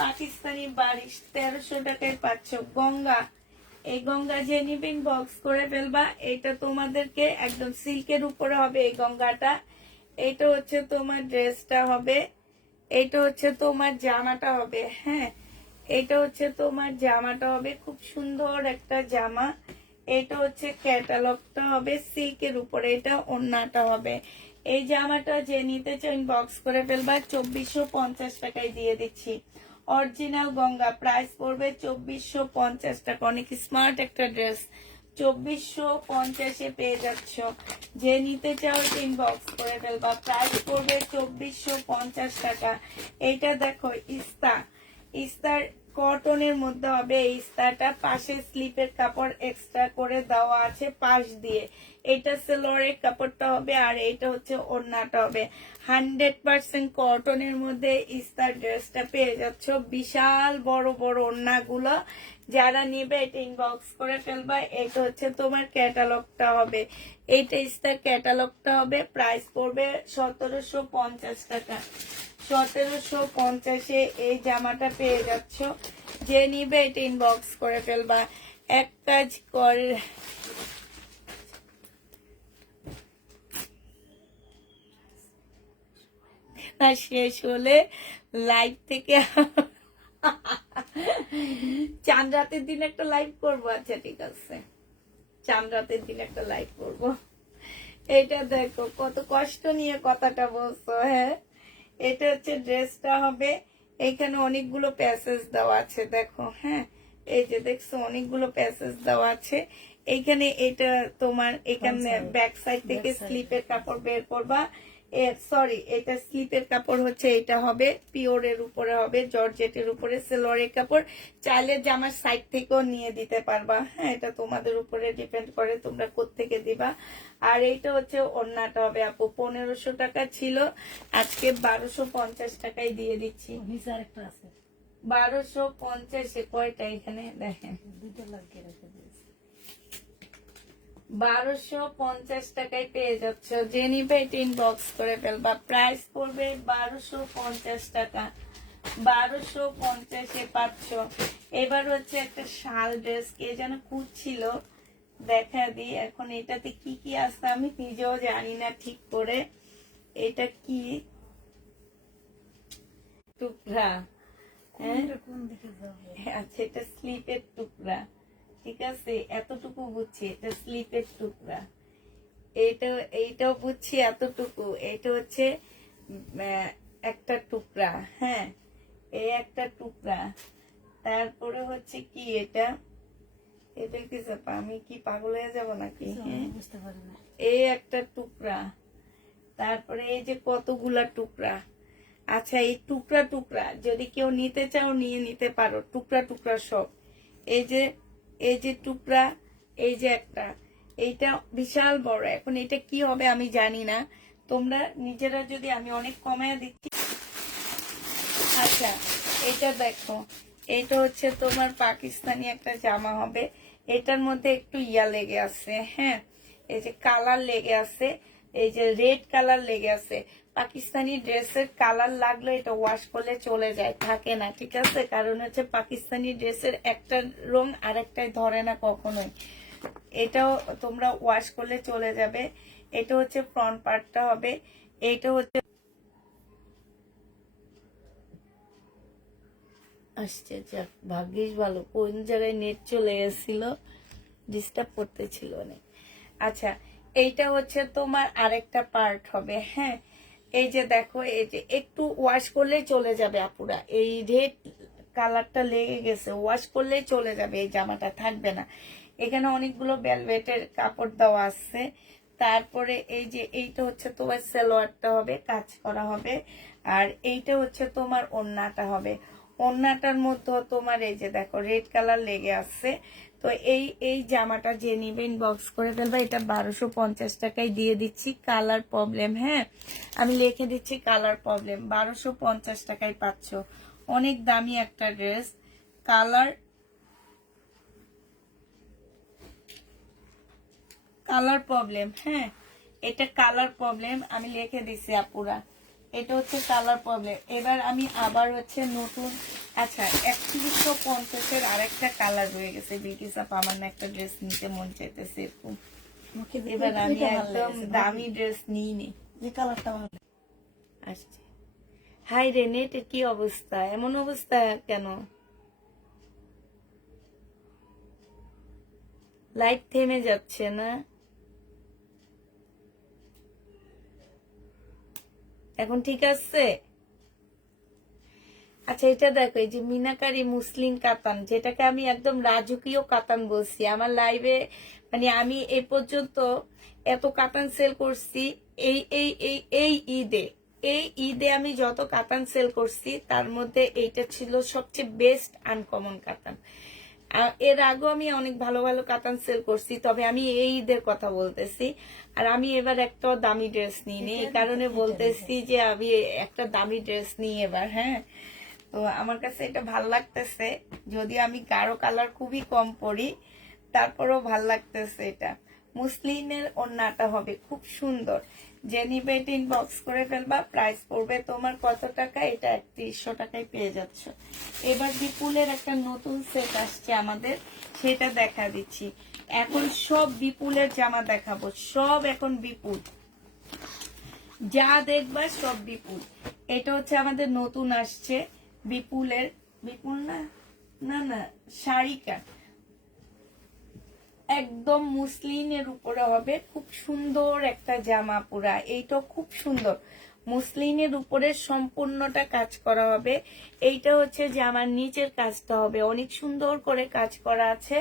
পাকিস্তানি বারিশ 1300 টাকায় পাচ্ছ। গঙ্গা, এই গঙ্গা যে নিবেন বক্স করে ফেলবা। এটা তোমাদেরকে একদম সিল্কের উপরে হবে এই গঙ্গাটা। এটা হচ্ছে তোমার ড্রেসটা হবে, এটা হচ্ছে তোমার জামাটা হবে। হ্যাঁ, এটা হচ্ছে তোমার জামাটা হবে, খুব সুন্দর একটা জামা। এটা হচ্ছে ক্যাটালগটা হবে সিল্কের উপরে, এটা ওড়নাটা হবে। এই জামাটা যে নিতে চাই বক্স করে ফেলবা, 2450 টাকায় দিয়ে দিচ্ছি। অরিজিনাল গঙ্গা, প্রাইস পড়বে 2450 টাকা। অনেক স্মার্ট একটা ড্রেস, 2450-এ পেয়ে যাচ্ছ। যে নিতে চাও ইনবক্স করে ফেলবা, প্রাইস পড়বে 2450 টাকা। এইটা দেখো ইস্তা, ইস্তার কটনের মধ্যে হবে। এই ইস্তাটা পাশে স্লিপের কাপড় এক্সট্রা করে দেওয়া আছে পাশ দিয়ে। এটা সেলোয়ারের কাপড়টা হবে, আর এটা হচ্ছে ওড়নাটা হবে। 100% কটনের মধ্যে ইস্তার ড্রেসটা পেয়ে যাচ্ছ। বিশাল বড় বড় ওড়নাগুলো, যারা নিবে এটা ইনবক্স করে ফেলবা। এটা হচ্ছে তোমার ক্যাটালগটা হবে, এইটা ইস্তার ক্যাটালগটা হবে। প্রাইস পড়বে 1750 টাকা। 1750-এ এই জামাটা পেয়ে যাচ্ছ। যে নিবে এটা ইনবক্স করে ফেলবা। এক কাজ কর, শেষ হলে লাইভ থেকে চাঁদ রাতের দিন একটা লাইভ করবো। আচ্ছা ঠিক আছে, চাঁদ রাতের দিন একটা লাইভ করবো। এটা দেখো কত কষ্ট নিয়ে কথাটা বলছো। হ্যাঁ, এটা হচ্ছে ড্রেসটা হবে। এখানে অনেকগুলো প্যাসেজ দেওয়া আছে দেখো। হ্যাঁ, এই যে দেখছো অনেকগুলো প্যাসেজ দেওয়া আছে এইখানে। এটা তোমার এখানে ব্যাক সাইড থেকে স্লিপের কাপড় বের করবা। সরি, এটা স্লিপের কাপড় হচ্ছে, এটা হবে পিওরের উপরে হবে, জর্জেটের উপরে সেলোয়ারের কাপড়। চাইলে জামার সাইড থেকেও নিয়ে দিতে পারবা। হ্যাঁ, এটা তোমাদের উপরে ডিপেন্ড করে তোমরা কোত্থেকে দিবা। আর এইটা হচ্ছে ওড়নাটা হবে আপু। 1500 টাকা ছিল, আজকে 1250 টাকায় দিয়ে দিচ্ছি। 1250-এ কয়টা এখানে দেখেন, 1250 টাকায় পেয়ে যাচ্ছ। যে নিবে এটা ইনবক্স করে ফেলবা। প্রাইস পড়বে 1250 টাকা। 1250-এ পাচ্ছ। এবার হচ্ছে একটা শাল ড্রেস, কে যেন খুঁজছিল, দেখা দিই এখন এটাতে কি কি আছে আমি নিজেও জানি না ঠিক করে। এটা কি টুকরা? হ্যাঁ, আচ্ছা এটা স্লিপের টুকরা, ঠিক আছে, এতটুকু বুঝছি এটা স্লিপের টুকরা। এইটাও বুঝছি এতটুকু। এটা হচ্ছে একটা টুকরা। হ্যাঁ, এই একটা টুকরা। তারপরে হচ্ছে কি এটা, এটা কি আমি কি পাগল হয়ে যাবো নাকি? বুঝতে পারি না। এই একটা টুকরা, তারপরে এই যে কতগুলা টুকরা। আচ্ছা, এই টুকরা টুকরা যদি কেউ নিতে চাও নিয়ে নিতে পারো, টুকরা টুকরা সব। এই যে টুকরা, এই যে একটা, এইটা বিশাল বড়। এখন এটা কি হবে আমি জানি না, তোমরা নিজেরা যদি, আমি অনেক কমায় দিচ্ছি। আচ্ছা, এটা দেখো, এটা হচ্ছে তোমার পাকিস্তানি একটা জামা হবে। এটার মধ্যে একটু ইয়া লেগে আছে। হ্যাঁ, এই যে কালার লেগে আছে, এই যে রেড কালার লেগে আছে। পাকিস্তানি ড্রেসের কালার লাগলে এটা ওয়াশ করলে চলে যায়, থাকে না, ঠিক আছে। কারণ হচ্ছে পাকিস্তানি ড্রেসের একটা রং আরেকটাই ধরে না কখনোই। এটাও তোমরা ওয়াশ করলে চলে যাবে। এটা হচ্ছে ফ্রন্ট পার্টটা হবে। এটা হচ্ছে আসছে, যাক ভাগ্যিস ভালো, কোন জায়গায় নেট চলে গেছিল, ডিস্টার্ব করতেছিল অনেক। আচ্ছা, এইটা হচ্ছে তোমার আরেকটা পার্ট হবে। হ্যাঁ, এই যে দেখো, এই যে একটু ওয়াশ করলেই চলে যাবে আপুরা, এই রেড কালারটা লেগে গেছে, ওয়াশ করলেই চলে যাবে, এই জামাটা থাকবে না। এখানে অনেকগুলো ভেলভেটের কাপড় দেওয়া আছে। তারপরে এই যে এইটা হচ্ছে তোমার সালোয়ারটা হবে, কাজ করা হবে। আর এইটা হচ্ছে তোমার ওড়নাটা হবে। ওড়নাটার মধ্যে তোমার এই যে দেখো রেড কালার লেগে আছে। তো এই জামাটা যে নিবে ইনবক্স করে ফেলবা। এটা 1250 টাকায় দিয়ে দিচ্ছি। কালার প্রবলেম, হ্যাঁ আমি লিখে দিচ্ছি, কালার প্রবলেম 1250 টাকায় পাচ্ছ। অনেক দামি একটা ড্রেস। কালার প্রবলেম, হ্যাঁ এটা কালার প্রবলেম, আমি লিখে দিচ্ছি আপুরা, এটা হচ্ছে কালার প্রবলেম। এবার আমি আবার হচ্ছে নতুন, আচ্ছা 3150-এর আরেকটা কালার রয়ে গেছে। বিলকিস আপা, আমার না একটা ড্রেস নিতে মন চাইতেছে এরকম। এবার আমি একদম দামি ড্রেস নিইনি, যে কালারটা ভালো। আসছে। হাই রে, নেটের কি অবস্থা, এমন অবস্থা কেন? লাইট থেমে যাচ্ছে না? এখন ঠিক আছে? আচ্ছা, এটা দেখো, এই যে মিনাকারি মুসলিম কাতান, যেটাকে আমি একদম রাজকীয় কাতান বলছি আমার লাইভে, মানে আমি এ পর্যন্ত এত কাতান সেল করছি এই এই এই এই ঈদে আমি যত কাতান সেল করছি তার মধ্যে এইটা ছিল সবচেয়ে বেস্ট আনকমন কাতান। এর আগেও আমি অনেক ভালো ভালো কাতান সেল করছি, তবে আমি এই ঈদের কথা বলতেছি। আর আমি এবার একটা দামি ড্রেস নিইনি, এই কারণে বলতেছি যে আমি একটা দামি ড্রেস নিই এবার। হ্যাঁ, তো আমার কাছে এটা ভাল লাগতেছে, যদি আমি গাঢ় কালার খুবই কম পরি, তারপরেও ভাল লাগতেছে। এটা মুসলিমের ওড়নাটা হবে খুব সুন্দর। জেনি বেট ইনবক্স করে ফেলবা। প্রাইস পড়বে তোমার কত টাকা? এটা 3100 টাকায় পেয়ে যাচ্ছ। এবার বিপুলের একটা নতুন সেট আসছে আমাদের, সেটা দেখা দিচ্ছি। এখন সব বিপুলের জামা দেখাবো, সব এখন বিপুল, যা দেখবা সব বিপুল। এটা হচ্ছে আমাদের নতুন আসছে বিপুলের, বিপুল না না না শাড়িটা একদম মুসলিনের উপরে হবে, খুব সুন্দর একটা জামা পুরা। এইটা খুব সুন্দর, মুসলিনের উপরে সম্পূর্ণটা কাজ করা হবে। এইটা হচ্ছে জামার নিচের কাজটা হবে, অনেক সুন্দর করে কাজ করা আছে।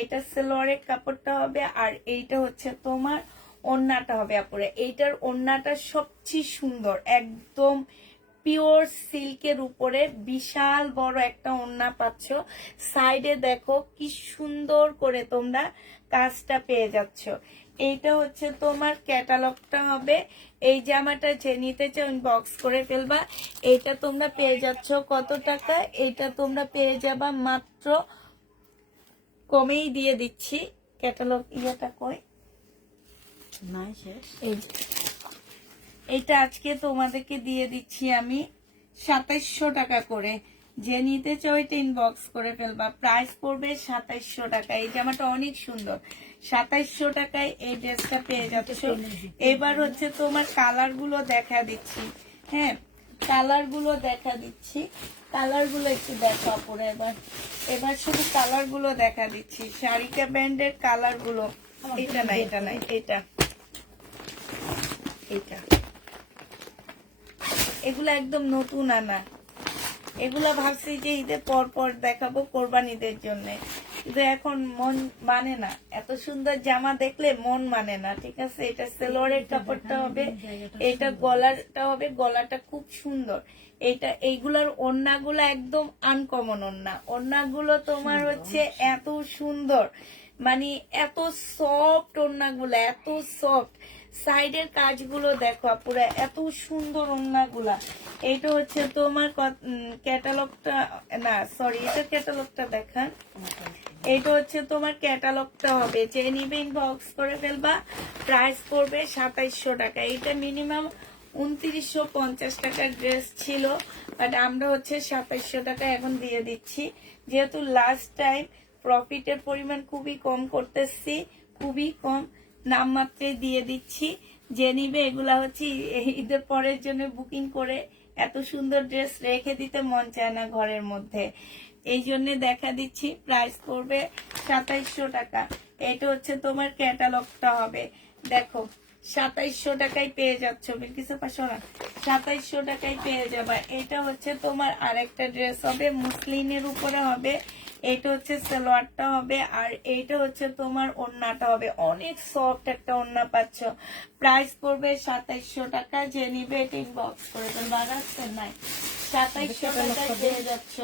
এটা সালোয়ারের কাপড়টা হবে, আর এইটা হচ্ছে তোমার ওড়নাটা হবে আপুরে। এইটার ওড়নাটা সবচেয়ে সুন্দর, একদম পিওর সিল্কের উপরে বিশাল বড় একটা ওড়না পাচ্ছ। সাইডে দেখো কি সুন্দর করে তোমরা কাজটা পেয়ে যাচ্ছ। এইটা হচ্ছে তোমার ক্যাটালগটা হবে। এই জামাটা যে নিতে চাও ইনবক্স করে ফেলবা। এইটা তোমরা পেয়ে যাচ্ছ কত টাকা? এইটা তোমরা পেয়ে যাবা মাত্র, কমেই দিয়ে দিচ্ছি। ক্যাটালগ ইয়েটা কই? নাই শেষ। এই যে এইটা আজকে তোমাদেরকে দিয়ে দিচ্ছি আমি 2700 টাকা করে। যে নিতে চাও এটা ইনবক্স করে ফেলবা। প্রাইস পড়বে 2700 টাকা। এই জামাটা অনেক সুন্দর, 2700 টাকায় এই ড্রেসটা পেয়ে যাচ্ছ। এবার হচ্ছে তোমার কালার গুলো দেখা দিচ্ছি। হ্যাঁ, কালার গুলো দেখা দিচ্ছি, কালার গুলো একটু দেখো পরে। এবার শুধু কালার গুলো দেখা দিচ্ছি, শাড়িকা ব্যান্ডের কালার গুলো। এটা না, এটা নাই, এটা এটা এগুলা একদম নতুন আনা। এগুলা ভাবছি যে ঈদের পর পর দেখাবো কোরবানিদের জন্য, কিন্তু এখন মন মানে না, এত সুন্দর জামা দেখলে মন মানে না। ঠিক আছে, এটা সালোয়ারের কাপড়টা হবে, এটা গলাটা হবে, গলাটা খুব সুন্দর। এইগুলার ওড়নাগুলো একদম আনকমন ওড়না। ওড়নাগুলো তোমার হচ্ছে এত সুন্দর, মানে এত সফট ওড়নাগুলো, এত সফট। সাইডের কাজগুলো দেখো পুরো এত সুন্দর ওড়নাগুলা। এটা হচ্ছে তোমার ক্যাটালগটা, না সরি, এটা ক্যাটালগটা দেখান। এটা হচ্ছে তোমার ক্যাটালগটা হবে, যে নিবে ইনবক্স করে ফেলবা। প্রাইস পড়বে 2700 টাকা। এটা মিনিমাম 2950 টাকার ড্রেস ছিল, বাট আমরা হচ্ছে 2700 টাকা এখন দিয়ে দিচ্ছি, যেহেতু লাস্ট টাইম প্রফিটের পরিমাণ খুবই কম করতেছি, খুবই কম, নামমাত্রে দিয়ে দিচ্ছি। যে নিবে এগুলা হচ্ছে ঈদের পরের জন্য বুকিং করে এত সুন্দর ড্রেস রেখে দিতে মন চায় না ঘরের মধ্যে, এই জন্য দেখা দিচ্ছি। প্রাইস পড়বে 2700 টাকা। এটা হচ্ছে তোমার ক্যাটালগটা হবে, দেখো 2700 টাকায় পেয়ে যাচ্ছ। বিলকিসের পাশে 2700 টাকায় পেয়ে যাবা। এটা হচ্ছে তোমার আরেকটা ড্রেস হবে, মুসলিনের উপরে হবে। এটা হচ্ছে সালোয়ারটা হবে, আর এইটা হচ্ছে তোমার ওড়নাটা হবে। অনেক সফট একটা ওড়না পাচ্ছ। প্রাইস পড়বে 2700 টাকা। যে নিবে এটা ইনবক্স করে দেবে। আসছে নাই, 2700 টাকায় পেয়ে যাচ্ছ।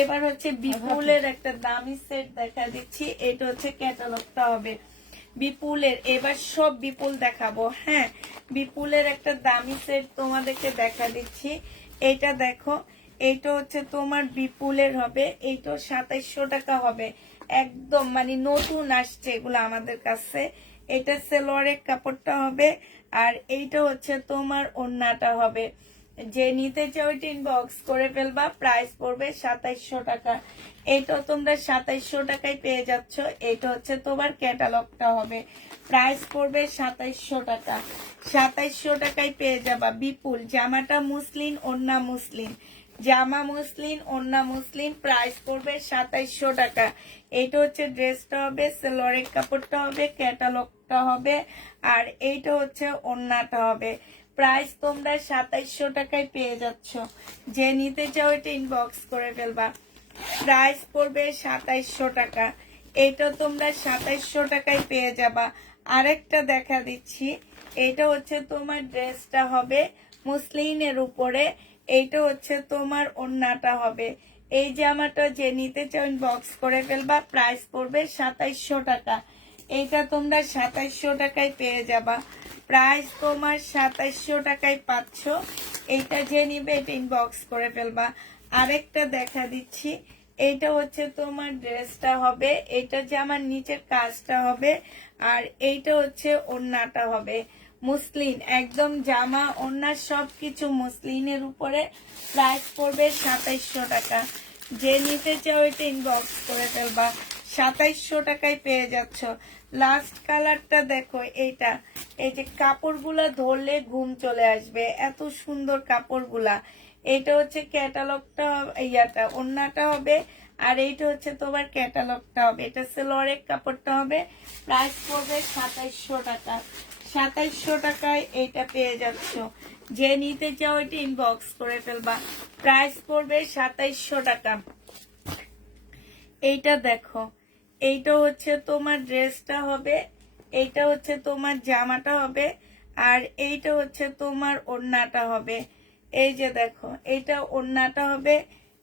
এবার হচ্ছে বিপুলের একটা দামি সেট দেখা দিচ্ছি। এটা হচ্ছে ক্যাটালগটা হবে বিপুলের। এবার সব বিপুল দেখাবো। হ্যাঁ, বিপুলের একটা দামি সেট তোমাদেরকে দেখা দিচ্ছি। এটা দেখো, এইটা হচ্ছে তোমার বিপুলের হবে। এইটা 2700 টাকা হবে। একদম মানে নতুন আসছে এগুলো আমাদের কাছে। এটা সেলোয়ারের কাপড়টা হবে, আর এইটা হচ্ছে তোমার ওড়নাটা হবে। যে নিতে চাও এটা ইনবক্স করে ফেলবা। প্রাইস পড়বে 2700 টাকা। এটা তোমরা 2700 টাকায় পেয়ে যাচ্ছ। এটা হচ্ছে তোমার ক্যাটালগটা হবে। প্রাইস পড়বে 2700 টাকা। 2700 টাকায় পেয়ে যাবা বিপুল। জামাটা মুসলিন, ওড়না মুসলিন, জামা মুসলিন, ওড়না মুসলিন। প্রাইস পড়বে 2700 টাকা। এটা হচ্ছে ড্রেসটা হবে, সেলোয়ারের কাপড়টা হবে, ক্যাটালগটা হবে, আর এইটা হচ্ছে ওড়নাটা হবে। প্রাইস তোমরা 2700 টাকায় পেয়ে যাচ্ছ। যে নিতে চাও এটা ইনবক্স করে ফেলবা। প্রাইস পড়বে 2700 টাকা। এটা তোমরা 2700 টাকায় পেয়ে যাবা। আরেকটা দেখা দিচ্ছি। এটা হচ্ছে তোমার ড্রেসটা হবে মুসলিনের উপরে। এইটা হচ্ছে তোমার ওড়নাটা হবে। এই জামাটা যে নিতে চাও ইনবক্স করে ফেলবা। প্রাইস পড়বে 2700 টাকা। এইটা তোমরা 2700 টাকায় পেয়ে যাবা। প্রাইস তোমার 2700 টাকায় পাচ্ছ। এইটা যে নিবে এটা ইনবক্স করে ফেলবা। আরেকটা দেখা দিচ্ছি। এইটা হচ্ছে তোমার ড্রেসটা হবে। এটা যে আমার নিচের কাজটা হবে, আর এইটা হচ্ছে ওড়নাটা হবে মুসলিন। একদম জামা ওড়না সবকিছু মুসলিনের উপরে। প্রাইস পড়বে 2700 টাকা। যে নিতে চাও এটা ইনবক্স করে ফেলবা। 2700 টাকায় পেয়ে যাচ্ছ। লাস্ট কালারটা দেখো, এইটা। এই যে কাপড়গুলা ধরলে ঘুম চলে আসবে, এত সুন্দর কাপড়গুলা। এটা হচ্ছে ক্যাটালগটা, ইয়াটা ওড়নাটা হবে, আর এইটা হচ্ছে তোমার ক্যাটালগটা হবে। এটা সেলোয়ারের কাপড়টা হবে। প্রাইস পড়বে 2700 টাকা। 2700 টাকায় এইটা পেয়ে যাচ্ছ। যে নিতে চাও এটা ইনবক্স করে ফেলবা। প্রাইস পড়বে 2700 টাকা। এইটা দেখো, এইটা হচ্ছে তোমার ড্রেসটা হবে, এইটা হচ্ছে তোমার জামাটা হবে, আর এইটা হচ্ছে তোমার ওড়নাটা হবে। এই যে দেখো, এইটা ওড়নাটা হবে,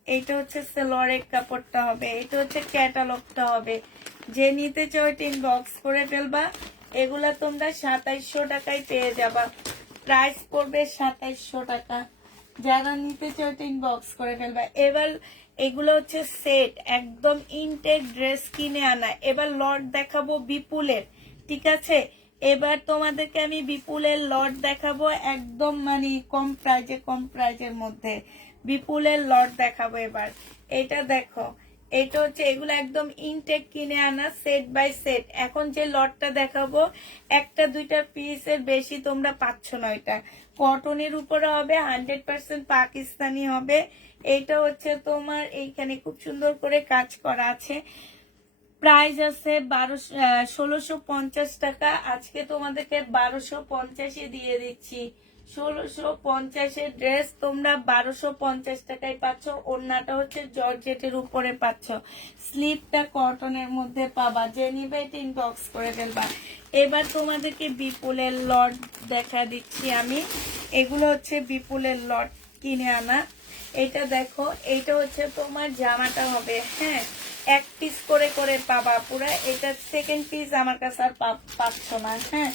এইটা হচ্ছে সেলোয়ারের কাপড়টা হবে, এইটা হচ্ছে ক্যাটালগটা হবে। যে নিতে চাও এটা ইনবক্স করে ফেলবা। এগুলা তোমরা 2700 টাকায় পেয়ে যাবা। প্রাইস পড়বে 2700 টাকা। যারা নিতে চাও এটা ইনবক্স করে ফেলবা। এবার এগুলো হচ্ছে সেট, একদম ইনটেক ড্রেস কিনে আনা। এবার লট দেখাবো বিপুলের, ঠিক আছে? এবার তোমাদেরকে আমি বিপুলের লট দেখাবো, একদম মানে কম প্রাইজের মধ্যে বিপুলের লট দেখাবো এবার। এটা দেখো, এটা হচ্ছে এগুলো একদম ইনটেক কিনে আনা, সেট বাই সেট। এখন যে লটটা দেখাবো, একটা দুইটা পিসের বেশি তোমরা পাচ্ছ না। এটা কটনের উপরে হবে, 100% পাকিস্তানি হবে। এইটা হচ্ছে তোমার এইখানে খুব সুন্দর করে কাজ করা আছে। প্রাইস আছে 1650 টাকা। আজকে তোমাদেরকে 1250-এ দিয়ে দিচ্ছি। 1650-এর ড্রেস তোমরা 1250 টাকায় পাচ্ছ। ওড়নাটা হচ্ছে জর্জেটের উপরে পাচ্ছ, স্লিপটা কটনের মধ্যে পাবা। যে নিবে এটা ইনবক্স করে ফেলবা। এবার তোমাদেরকে বিপুলের লট দেখা দিচ্ছি আমি। এগুলো হচ্ছে বিপুলের লট কিনে আনা। এটা দেখো, এইটা হচ্ছে তোমার জামাটা হবে। হ্যাঁ, এক পিস করে করে পাবা পুরা। এটা সেকেন্ড পিস আমার কাছে আর পাচ্ছ না। হ্যাঁ,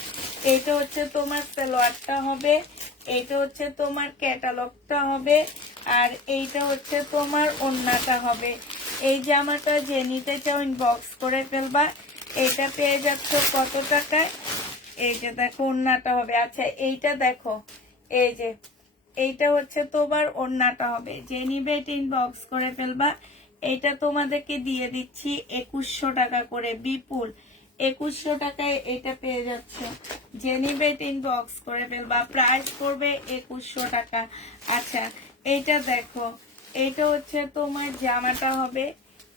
এইটা হচ্ছে তোমার সালোয়ারটা হবে, এইটা হচ্ছে তোমার ক্যাটালগটা হবে, আর এইটা হচ্ছে তোমার ওড়নাটা হবে। এই জামাটা যে নিতে চাও ইনবক্স করে ফেলবা। এটা পেয়ে যাচ্ছ কত টাকায়? এই যে দেখো, ওড়নাটা হবে। আচ্ছা, এইটা দেখো, এই যে এইটা হচ্ছে তোমার ওড়নাটা হবে। যে নিবে এটা ইনবক্স করে ফেলবা। এটা তোমাদেরকে দিয়ে দিচ্ছি 2100 টাকা করে বিপুল। 2100 টাকায় এটা পেয়ে যাচ্ছ। যে নিবে ইনবক্স করে ফেলবা, প্রাইস পড়বে 2100 টাকা। আচ্ছা এইটা দেখো, এইটা হচ্ছে তোমার জামাটা হবে,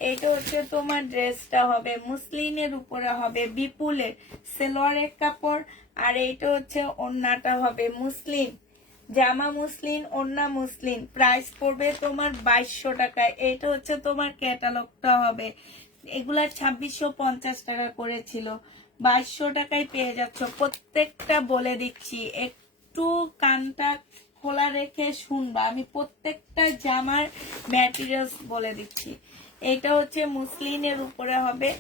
এইটা হচ্ছে তোমার ড্রেসটা হবে, মুসলিনের উপরে হবে, বিপুলের সেলোয়ারের কাপড়, আর এইটা হচ্ছে ওড়নাটা হবে মুসলিম, জামা মুসলিম, ওড়না মুসলিম। প্রাইস পড়বে তোমার 2200 টাকায়। এইটা হচ্ছে তোমার ক্যাটালগটা হবে। এগুলা 2650 টাকা করেছিল, 2200 টাকায় পেয়ে যাচ্ছ। প্রত্যেকটা বলে দিচ্ছি, একটু কানটা খোলা রেখে শুনবা, আমি প্রত্যেকটা জামার ম্যাটেরিয়ালস বলে দিচ্ছি। এটা হচ্ছে মুসলিনের উপরে হবে,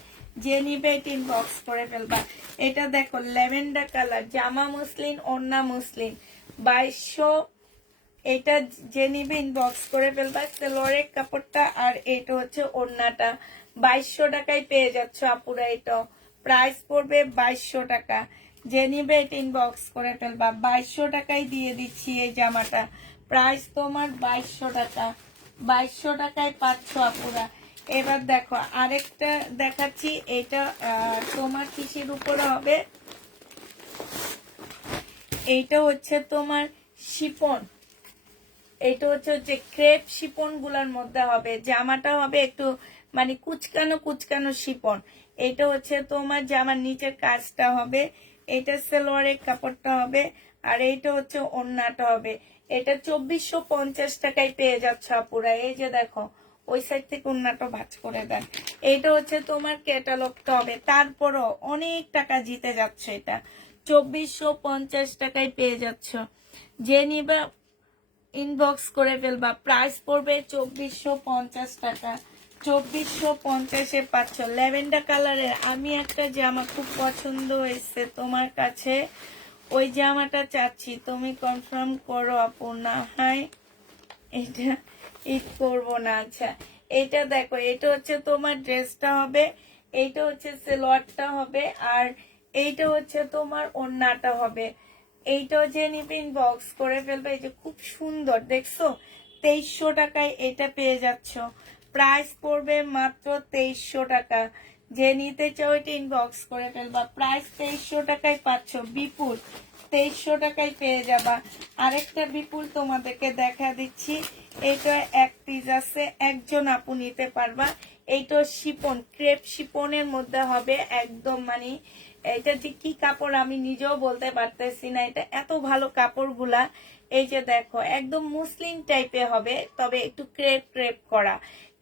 যে নিবে ইনবক্স করে ফেলবা। এটা দেখো ল্যাভেন্ডার কালার, জামা মুসলিম, ওড়না মুসলিম, 2200। এটা যে নিবে ইনবক্স করে ফেলবা। সেলোয়ারের কাপড়টা আর এটা হচ্ছে ওড়নাটা, 2200 টাকায় পেয়ে যাচ্ছ আপুরা। এটা প্রাইস পড়বে 2200 টাকা। যে নিবে এটা ইনবক্স করে ফেলবা, 2200 টাকায় দিয়ে দিচ্ছি এই জামাটা। প্রাইস তোমার 2200 টাকা, 2200 টাকায় পাচ্ছ আপুরা। এবার দেখো আরেকটা দেখাচ্ছি, এটা তোমার কিসের উপরে হবে, এইটা হচ্ছে তোমার শিপন, এটা হচ্ছে যে ক্রেপ শিপন গুলার মধ্যে হবে। জামাটা হবে একটু মানে কুচকানো কুচকানো শিপন। এটা হচ্ছে তোমার জামার নিচের কাজটা হবে, এটা সেলোয়ারের কাপড়টা হবে, আর এইটা হচ্ছে ওড়নাটা হবে। এটা 2450 টাকায় পেয়ে যাচ্ছে আপুরা। এই যে দেখো ওই সাইড থেকে ওড়নাটা ভাঁজ করে দেন। এইটা হচ্ছে তোমার ক্যাটালগটা হবে। তারপরও অনেক টাকা জিতে যাচ্ছে, এটা 2450 টাকায় পেয়ে যাচ্ছ। যে নিবা ইনবক্স করে ফেলবা, প্রাইস পড়বে 2450 টাকা। 2450-এ পাচ্ছ। ল্যাভেন্ডার কালারের আমি একটা জামা খুব পছন্দ হয়েছে তোমার কাছে, ওই জামাটা চাচ্ছি, তুমি কনফার্ম করো আপু। না হয় এটা ঈদ করবো না। আচ্ছা এটা দেখো, এটা হচ্ছে তোমার ড্রেসটা হবে, এইটা হচ্ছে সেলোয়ারটা হবে, আর এইটা হচ্ছে তোমার ওড়নাটা হবে। এইটাও যে নিবে ইনবক্স করে ফেলবে। এই যে খুব সুন্দর দেখছো, 2300 টাকায় এটা পেয়ে যাচ্ছ। প্রাইস পড়বে মাত্র 2300 টাকা। যে নিতে চাও এটা ইনবক্স করে ফেলবা, প্রাইস 2300 টাকায় পাচ্ছ। বিপুল 2300 টাকায় পেয়ে যাবা। আরেকটা বিপুল তোমাদেরকে দেখা দিচ্ছি, এটা এক পিস আছে, একজন আপু নিতে পারবা। এইটা শিপন, ক্রেপ শিপনের মধ্যে হবে একদম, মানে এটা যে কি কাপড় আমি নিজেও বলতে পারতেছি না, এটা এত ভালো কাপড়গুলা। এই যে দেখো একদম মুসলিম টাইপের হবে, তবে একটু ক্রেপ ক্রেপ করা।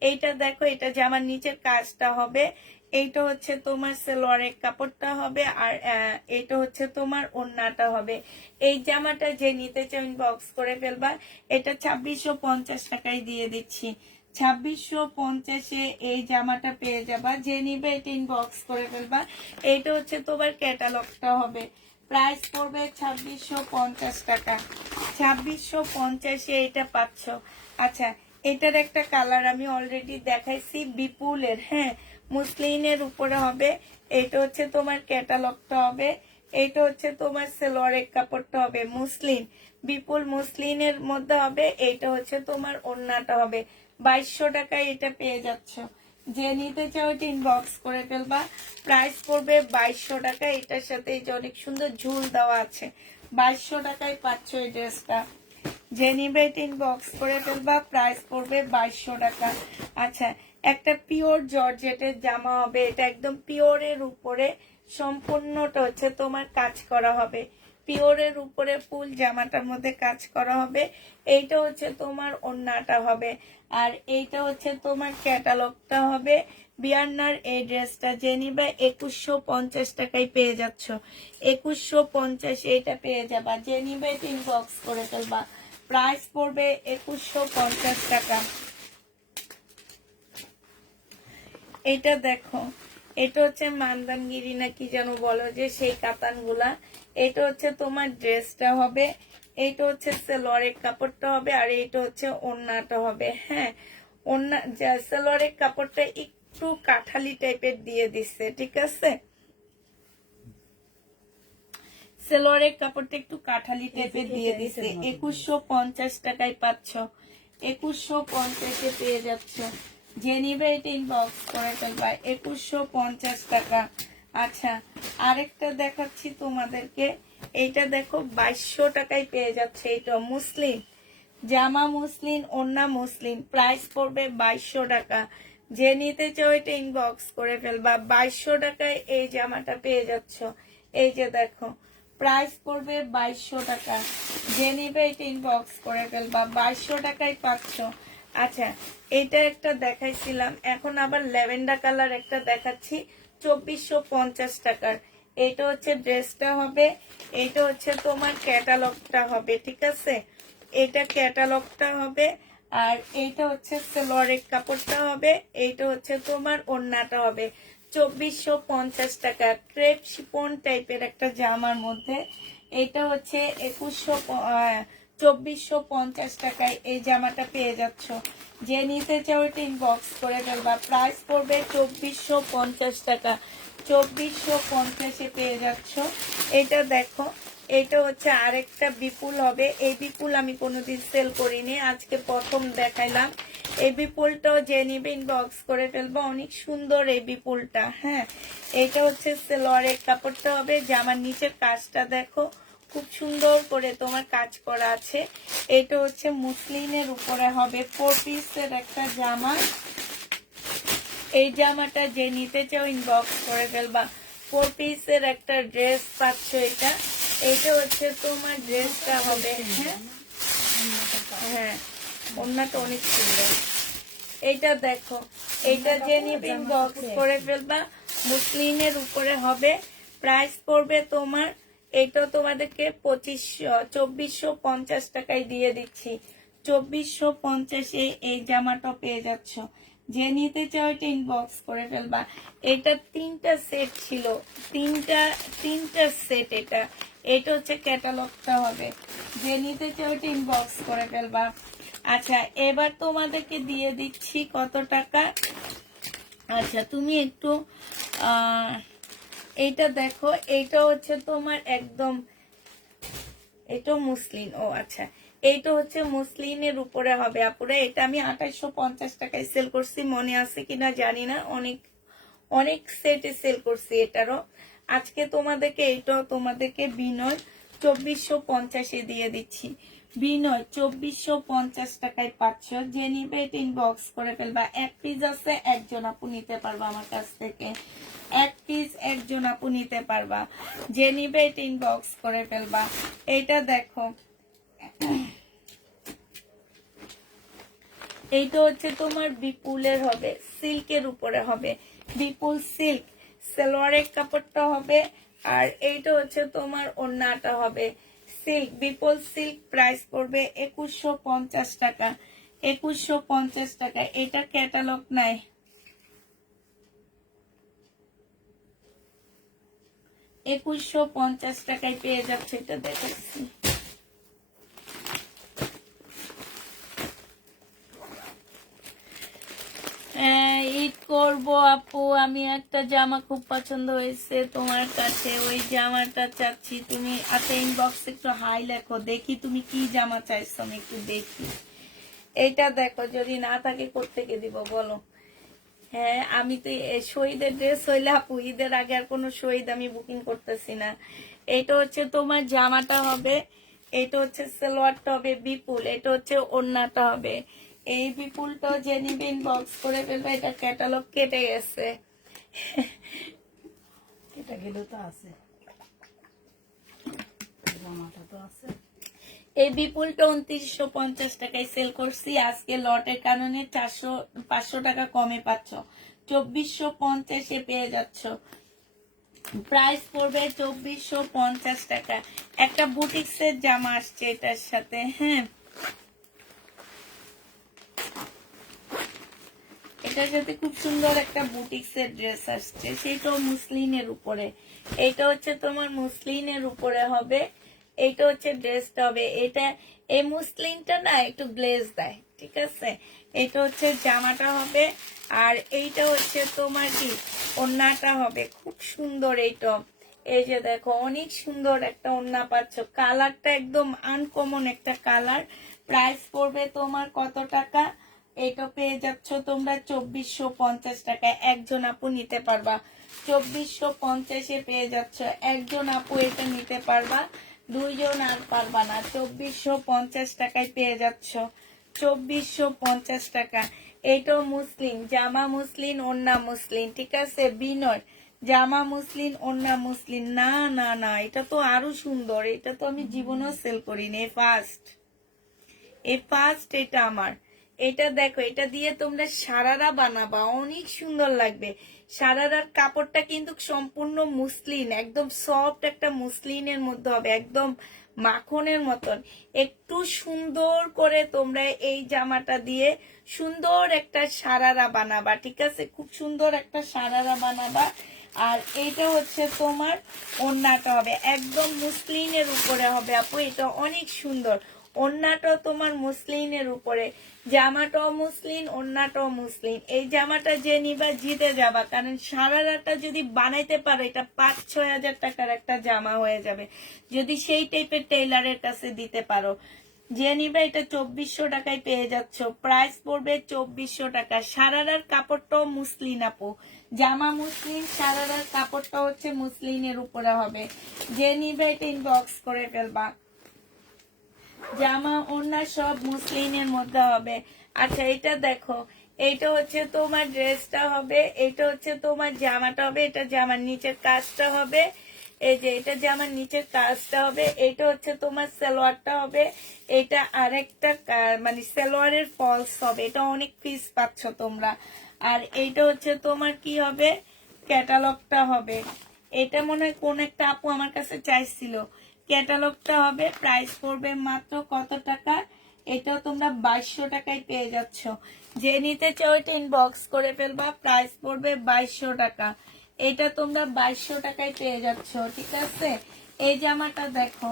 এইটা দেখো, এটা যে আমার নিচের কাজটা হবে, এইটা হচ্ছে তোমার সেলোয়ারের কাপড়টা হবে, আর এইটা হচ্ছে তোমার ওড়নাটা হবে। এই জামাটা যে নিতে চাও ইনবক্স করে ফেলবা। এটা 2650 টাকায় দিয়ে দিচ্ছি। 2650-এ এই জামাটা পেয়ে যাবা। যে নিবে এটা ইনবক্স করে ফেলবা। এইটা হচ্ছে তোমার ক্যাটালগটা হবে। প্রাইস পড়বে 2650 টাকা। 2650-এ এটা পাচ্ছ। আচ্ছা এটার একটা কালার আমি অলরেডি দেখাইছি, বিপুলের, হ্যাঁ মুসলিনের উপরে হবে। এটা হচ্ছে তোমার ক্যাটালগটা হবে, এইটা হচ্ছে তোমার সেলোয়ারের কাপড়টা হবে মুসলিন, বিপুল মুসলিনের মধ্যে হবে। এইটা হচ্ছে তোমার ওড়নাটা হবে। 2200 টাকায় এটা পেয়ে যাচ্ছ। যে নিতে চাও এটা ইনবক্স করে ফেলবা। প্রাইস পড়বে 2200 টাকা। এটার সাথে এই যে অনেক সুন্দর ঝুল দেওয়া আছে, 2200 টাকায় পাচ্ছ এই ড্রেসটা। যে নিবে এটা ইনবক্স করে ফেলবা, প্রাইস পড়বে 2200 টাকা। আচ্ছা একটা পিওর জর্জেটের জামা হবে, এটা একদম পিওরের উপরে সম্পূর্ণটা হচ্ছে তোমার কাজ করা হবে, পিওরের উপরে ফুল জামাটার মধ্যে কাজ করা হবে। এইটা হচ্ছে তোমার ওড়নাটা হবে, আর এইটা হচ্ছে তোমার ক্যাটালগটা হবে। বিয়ান্নার এই ড্রেসটা যে নিবে 2150 টাকায় পেয়ে যাচ্ছ। 2150 এটা পেয়ে যাবা। যে নিবে ইনবক্স করে ফেলবা, প্রাইস পড়বে 2150 টাকা। এটা দেখো, এটা হচ্ছে মান্দানগিরি না কি যেন বলো যে সেই কাতানগুলা। এটা হচ্ছে তোমার ড্রেসটা হবে, এইটা হচ্ছে সেলোয়ারের কাপড়টা হবে, আর এইটা হচ্ছে ওড়নাটা হবে। হ্যাঁ ওড়না সেলোয়ারের কাপড়টা একটু কাঠালি টাইপের দিয়ে দিচ্ছে, ঠিক আছে, সেলোয়ারের কাপড়টা একটু কাঠালি টাইপের দিয়ে দিচ্ছে। 2150 টাকায় পাচ্ছ। 2150-এ পেয়ে যাচ্ছ। যে নিবে এটা ইনবক্স করে ফেলবা। 2150 টাকা। আচ্ছা, আরেকটা দেখাচ্ছি তোমাদেরকে। এইটা দেখো 2200 টাকায় পেয়ে যাচ্ছে। এটা মুসলিম জামা, মুসলিম ওড়না, মুসলিম, প্রাইস পড়বে 2200 টাকা। যে নিতে চাও এটা ইনবক্স করে ফেলবা। 2200 টাকায় এই জামাটা পেয়ে যাচ্ছ। এই যে দেখো, প্রাইস পড়বে 2200 টাকা। যে নিবে এটা ইনবক্স করে ফেলবা, 2200 টাকায় পাচ্ছ। আচ্ছা, এটা একটা দেখাইছিলাম, এখন আবার ল্যাভেন্ডার কালার একটা দেখাচ্ছি 2450 টাকার। এটা হচ্ছে ড্রেসটা হবে, এটা হচ্ছে তোমার ক্যাটালগটা হবে, ঠিক আছে? এটা ক্যাটালগটা হবে, আর এইটা হচ্ছে সেলোয়ারের কাপড়টা হবে, এইটা হচ্ছে তোমার ওড়নাটা হবে। 2450 টাকা, ক্রেপ শিপন টাইপের একটা জামার মধ্যে। এটা হচ্ছে 2450 টাকায় এই জামাটা পেয়ে যাচ্ছ। যে নিতে চাও এটা ইনবক্স করে ফেলবা। প্রাইস পড়বে 2450 টাকা। 2450-এ পেয়ে যাচ্ছ। এটা দেখো, এটা হচ্ছে আরেকটা বিপুল হবে। এই বিপুল আমি কোনোদিন সেল করিনি, আজকে প্রথম দেখাইলাম। এই বিপুলটাও যে নিবে ইনবক্স করে ফেলবো। অনেক সুন্দর এই বিপুলটা। হ্যাঁ, এটা হচ্ছে সেলোয়ারের কাপড়টা হবে। জামার নিচের কাজটা দেখো, খুব সুন্দর করে তোমার কাজ করা আছে। এটা হচ্ছে মুসলিনের উপরে হবে, 4 পিসের একটা জামা। এই জামাটা যে নিতে চাও ইনবক্স করে ফেলবা। 4 পিসের একটা ড্রেস পাচ্ছ। এইটা হচ্ছে তোমার ড্রেসটা হবে। হ্যাঁ হ্যাঁ, ওড়নাটা অনেক সুন্দর। এইটা দেখো, এইটা যে নিবে ইনবক্স করে ফেলবা। মুসলিনের উপরে হবে, প্রাইস পড়বে তোমার, এইটা তোমাদেরকে 2450 টাকায় দিয়ে দিচ্ছি। 2450-এ এই জামাটা পেয়ে যাচ্ছ। যে নিতে চাও এটা ইনবক্স করে ফেলবা। এটা 3টা সেট ছিল, তিনটা সেট। এটা হচ্ছে ক্যাটালগটা হবে। যে নিতে চাও এটা ইনবক্স করে ফেলবা। আচ্ছা, এবার তোমাদেরকে দিয়ে দিচ্ছি কত টাকা। আচ্ছা, তুমি একটু এইটা দেখো, এইটা হচ্ছে তোমার একদম, এটা মুসলিন। ও আচ্ছা, এইটা হচ্ছে মুসলিনের উপরে হবে আপুরা। এটা আমি 2850 টাকায় সেল করছি, মনে আছে কিনা জানি না। অনেক সেটে সেল করছি এটারও। আজকে তোমাদেরকে এইটাও তোমাদেরকে বিনয় 2450-এ দিয়ে দিচ্ছি। বিনয় 2450 টাকায় পাচ্ছ। যে নিবে এটা ইনবক্স করে ফেলবা। 1 পিস আছে, একজন আপু নিতে পারবা আমার কাছ থেকে। 1 পিস একজন আপু নিতে পারবা। যে নিবে এটা ইনবক্স করে ফেলবা। এইটা দেখো, এইটা হচ্ছে তোমার বিপুলের হবে, সিল্কের উপরে হবে। বিপুল সিল্ক, সালোয়ারের কাপড়টা হবে, আর এইটা হচ্ছে তোমার ওড়নাটা হবে সিল্ক, বিপুল সিল্ক। প্রাইস পড়বে 2150 টাকা। 2150 টাকা। এটা ক্যাটালগ নাই, 2150 টাকায় পেয়ে যাচ্ছে। এটা দেখাচ্ছি। ঈদ করবো আপু, আমি একটা জামা খুব পছন্দ হয়েছে তোমার কাছে, ওই জামাটা চাচ্ছি। তুমি আচ্ছা, ইনবক্স একটু হাই লেখো, দেখি তুমি কি জামা চাইছো, আমি একটু দেখি। এইটা দেখো, যদি না থাকে কোত্থেকে দিব বলো। হ্যাঁ, আমি তো শহীদের ড্রেস হইলে আপু ঈদের আগে আর কোনো শহীদ আমি বুকিং করতেছি না। এটা হচ্ছে তোমার জামাটা হবে, এটা হচ্ছে সালোয়ারটা হবে বিপুল, এটা হচ্ছে ওড়নাটা হবে। এই বিপুলটাও যে নিবে ইনবক্স করে ফেলবে। এটা ক্যাটালগ কেটে গেছে, এটা গেলেও তো আছে, জামাটা তো আছে। এই বিপুলটা 2950 টাকায় সেল করছি। আজকে লটের কারণে 500 টাকা কমে পাচ্ছ। 2450-এ পেয়ে যাচ্ছ। প্রাইস পড়বে 2450 টাকা। একটা বুটিক্সের জামা আসছে এটার সাথে। হ্যাঁ, এটার সাথে খুব সুন্দর একটা বুটিক্সের ড্রেস আসছে, সেটাও মুসলিনের উপরে। এটা হচ্ছে তোমার মুসলিনের উপরে হবে, এইটা হচ্ছে ড্রেসটা হবে। এটা এই মুসলিনটা না একটু গ্লেজ দেয়, ঠিক আছে? এটা হচ্ছে জামাটা হবে, আর এইটা হচ্ছে তোমার কি ওড়নাটা হবে। খুব সুন্দর এইটা। এই যে দেখো, অনেক সুন্দর একটা ওড়না পাচ্ছ। কালারটা একদম আনকমন একটা কালার। প্রাইস পড়বে তোমার কত টাকা? এটা পেয়ে যাচ্ছ তোমরা 2450 টাকায়। একজন আপু নিতে পারবা, 2450-এ পেয়ে যাচ্ছ। একজন আপু এটা নিতে পারবা, দুইজন আর পারবা না। 2450 টাকায় পেয়ে যাচ্ছ, 2450 টাকা। এটাও মুসলিম, জামা মুসলিম, ওন্না মুসলিম, ঠিক আছে। বিনয় জামা মুসলিম, ওন্না মুসলিম। না না না, এটা তো আরো সুন্দর, এটা তো আমি জীবনেও সেল করিনি, ফার্স্ট এটা আমার। এটা দেখো, এটা দিয়ে তোমরা সারারা বানাবা, অনেক সুন্দর লাগবে। সারারার কাপড়টা কিন্তু সম্পূর্ণ মুসলিন, একদম সফট একটা মুসলিনের মধ্যে হবে, একদম মাখনের মতন। একটু সুন্দর করে তোমরা এই জামাটা দিয়ে সুন্দর একটা সারারা বানাবা, ঠিক আছে। খুব সুন্দর একটা সারারা বানাবা। আর এইটা হচ্ছে তোমার ওড়নাটা হবে একদম মুসলিনের উপরে হবে আপু, এটা অনেক সুন্দর। ওড়নাটাও তোমার মুসলিনের উপরে, জামাটাও মুসলিন, ওড়নাটাও মুসলিন। এই জামাটা যে নিবা জিতে যাবা, কারণ সারারাটা যদি বানাইতে পারো এটা 5-6 হাজার টাকার একটা জামা হয়ে যাবে, যদি সেই টাইপের টেইলারের কাছে দিতে পারো। যে নিবে এটা 2400 টাকায় পেয়ে যাচ্ছ, প্রাইস পড়বে 2400 টাকা। সারারার কাপড়টাও মুসলিন আপু, জামা মুসলিন, সারারার কাপড়টা হচ্ছে মুসলিনের উপরে হবে। যে নিবে এটা ইনবক্স করে ফেলবা। জামা ওড়না সব মুসলিনের মধ্যে হবে। আচ্ছা এটা দেখো, এইটা হচ্ছে তোমার ড্রেসটা হবে, এটা হচ্ছে তোমার জামাটা হবে, এটা জামার নিচের কাজটা হবে। এই যে এটা জামার নিচের কাজটা হবে, এটা হচ্ছে তোমার সালোয়ারটা হবে। এটা আরেকটা মানে সালোয়ারের ফলস হবে, এটা অনেক পিস পাচ্ছ তোমরা। আর এইটা হচ্ছে তোমার কি হবে, ক্যাটালগটা হবে। এটা মনে হয় কোন একটা আপু আমার কাছে চাইছিল, ক্যাটালগটা হবে। প্রাইস পড়বে মাত্র কত টাকা, এটাও তোমরা 2200 টাকায় পেয়ে যাচ্ছ। যে নিতে চাও এটা ইনবক্স করে ফেলবা, প্রাইস পড়বে 2200 টাকা। এটা তোমরা 2200 টাকায় পেয়ে যাচ্ছ, ঠিক আছে। এই জামাটা দেখো,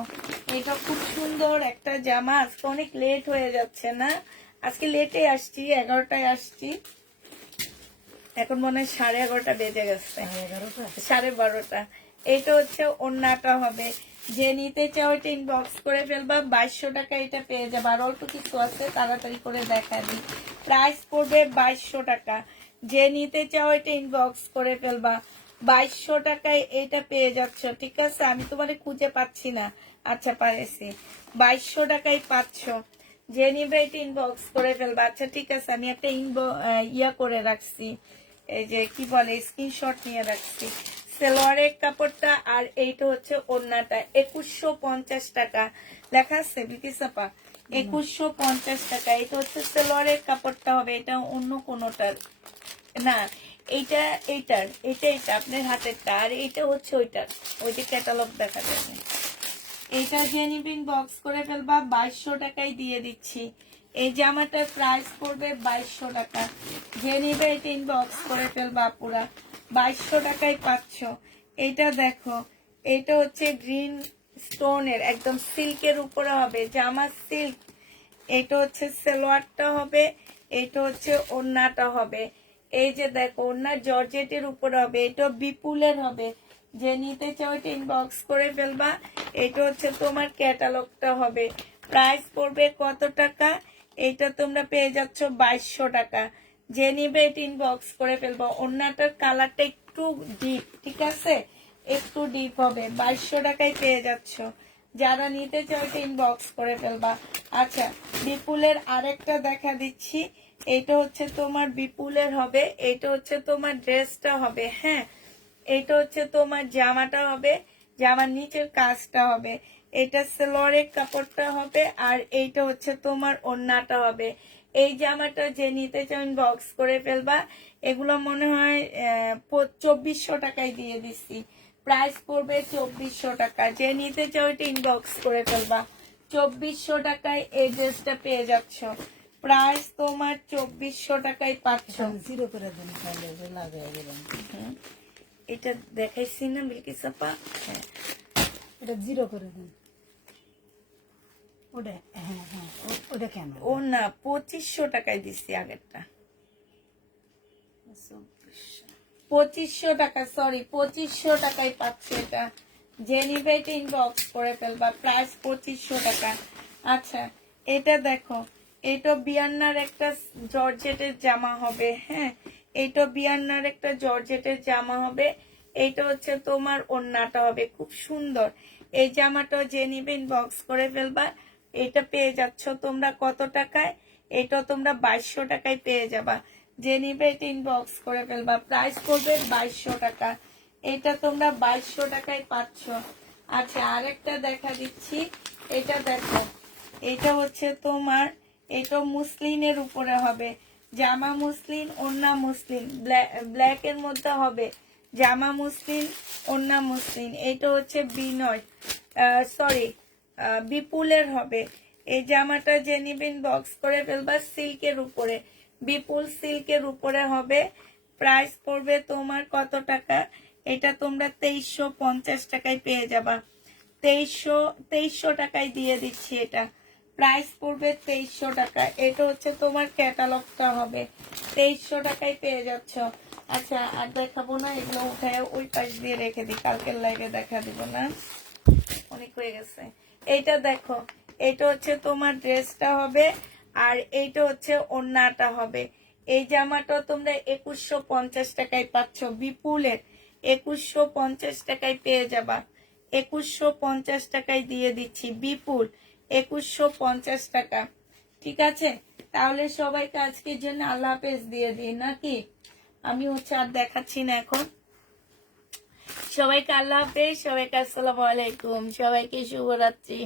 এটা খুব সুন্দর একটা জামা। আজকে অনেক লেট হয়ে যাচ্ছে না, আজকে লেটে আসছি, 11টায় আসছি, এখন মনে হয় 11:30 বেজে গেছে, 12:30। এটা হচ্ছে ওড়নাটা হবে। যে নিতে চাও এটা ইনবক্স করে ফেলবা, 2200 টাকা এটা পেয়ে যাবে। আর অল্প কিছু আছে, তাড়াতাড়ি করে দেখা দিই। প্রাইস পড়বে 2200 টাকা। যে নিতে চাও এটা ইনবক্স করে ফেলবা, 2200 টাকায় এটা পেয়ে যাচ্ছ, ঠিক আছে। আমি তোমার খুঁজে পাচ্ছি না, আচ্ছা পাইছি, 2200 টাকায় পাচ্ছ। যে নিবে এটা ইনবক্স করে ফেলবা। আচ্ছা ঠিক আছে, আমি একটা ইয়া করে রাখছি, এই যে কি বলে স্ক্রিনশট নিয়ে রাখছি। সালোয়ারের কাপড়টা আর এইটা হচ্ছে ওড়নাটা, 2150 টাকা লেখা আছে বিকিসাপা, 2150 টাকা। এটা হচ্ছে সালোয়ারের কাপড়টা হবে, এটা অন্য কোনোটার না, এইটা এইটার, এটা আপনার হাতেরটা, আর এইটা হচ্ছে ওইটার, ওই যে ক্যাটালগ দেখা যাবে। এইটা জেনিবিন বক্স করে ফেলবা, 2200 টাকায় দিয়ে দিচ্ছি। এই জামাটার প্রাইস পড়বে 2200 টাকা। যে নিবে এটা ইনবক্স করে ফেলবা পুরা, 2200 টাকায় পাচ্ছ। এটা দেখো, এটা হচ্ছে গ্রিন স্টোনের একদম সিল্কের উপরে হবে, জামা সিল্ক। এটা হচ্ছে সালোয়ারটা হবে, এটা হচ্ছে ওড়নাটা হবে। এই যে দেখো, ওড়না জর্জেটের উপরে হবে, এটা বিপুলের হবে। যে নিতে চাও এটা ইনবক্স করে ফেলবা। এটা হচ্ছে তোমার ক্যাটালগটা হবে। প্রাইস পড়বে কত টাকা, এটা তোমরা পেয়ে যাচ্ছ 2200 টাকা। যে নিবে এটা ইনবক্স করে ফেলবা। ওড়নাটার কালারটা একটু ডিপ, ঠিক আছে, একটু ডিপ হবে, 2200 টাকায় পেয়ে যাচ্ছ। যারা নিতে চাও এটা ইনবক্স করে ফেলবা। আচ্ছা বিপুলের আরেকটা দেখা দিচ্ছি, এটা হচ্ছে তোমার বিপুলের হবে, এটা হচ্ছে তোমার ড্রেসটা হবে, হ্যাঁ। এটা হচ্ছে তোমার জামাটা হবে, জামার নিচের কাজটা হবে। এটা সালোয়ারের কাপড়টা হবে, আর এইটা হচ্ছে তোমার ওড়নাটা হবে। এই জামাটা যে নিতে চাও ইনবক্স করে ফেলবা। এগুলো মনে হয় 2400 টাকায় দিয়ে দিচ্ছি, প্রাইস পড়বে 2400 টাকা। যে নিতে চাও এটা ইনবক্স করে ফেলবা, 2400 টাকায় এই ড্রেসটা পেয়ে যাচ্ছ। প্রাইস তোমার 2400 টাকায় পাচ্ছ। জিরো করে দেন, তাহলে লাগাই দিলাম। এটা দেখাইছি না বিলকিসাপা, হ্যাঁ এটা জিরো করে দেন। ওটা হ্যাঁ হ্যাঁ, ওটা কেন? ও না, 2500 টাকায় দিচ্ছি আগেরটা, 2500 টাকা, সরি 2500 টাকায় পাচ্ছে এটা। যে নিবে এটা ইনবক্স করে ফেলবা, প্রাইস 2500 টাকা। আচ্ছা এটা দেখো, এইটা বিয়ান্নার একটা জর্জেটের জামা হবে। হ্যাঁ, এইটা বিয়ান্নার একটা জর্জেটের জামা হবে। এইটা হচ্ছে তোমার ওড়নাটা হবে খুব সুন্দর। এই জামাটা যে নিবে ইনবক্স করে ফেলবা। এটা পেয়ে যাচ্ছ তোমরা কত টাকায়? এটা তোমরা 2200 টাকায় পেয়ে যাবা। যে নিবে এটা ইনবক্স করে ফেলবা। প্রাইস পড়বে 2200 টাকা। এটা তোমরা 2200 টাকায় পাচ্ছ। আচ্ছা, আরেকটা দেখা দিচ্ছি। এটা দেখো, এটা হচ্ছে তোমার, এটা মুসলিনের উপরে হবে। জামা মুসলিন, ওড়না মুসলিন, ব্ল্যাক এর মধ্যে হবে। জামা মুসলিন, ওড়না মুসলিন। এটা হচ্ছে বিনয়, সরি, বিপুলের হবে। এই জামাটা যে নিবেন বক্স করে ফেলবা। সিল্কের উপরে, বিপুল সিল্কের উপরে হবে। প্রাইস পড়বে তোমার কত টাকা? এটা তোমরা 2350 টাকায় পেয়ে যাবা। 2300 টাকায় দিয়ে দিচ্ছি। এটা প্রাইস পড়বে 2300 টাকা। এটা হচ্ছে তোমার ক্যাটালগটা হবে। 2300 টাকায় পেয়ে যাচ্ছ। আচ্ছা, আর দেখাবো না, এগুলো উঠায় ওই পাশ দিয়ে রেখে দিই, কালকের লাইভে দেখা দিব না, অনেক হয়ে গেছে। এইটা দেখো, এটা হচ্ছে তোমার ড্রেসটা হবে, আর এইটা হচ্ছে ওড়নাটা হবে। এই জামাটা তোমরা 2150 টাকায় পাচ্ছ। বিপুলের 2150 টাকায় পেয়ে যাবা। 2150 টাকায় দিয়ে দিচ্ছি। বিপুল 2150 টাকা। ঠিক আছে, তাহলে সবাইকে আজকের জন্য আল্লাহ হাফেজ দিয়ে দিই নাকি? আমি হচ্ছে আর দেখাচ্ছি না এখন। সবাইকে আল্লাহ হাফেজ, সবাইকে আসসালামু আলাইকুম, সবাইকে শুভরাত্রি।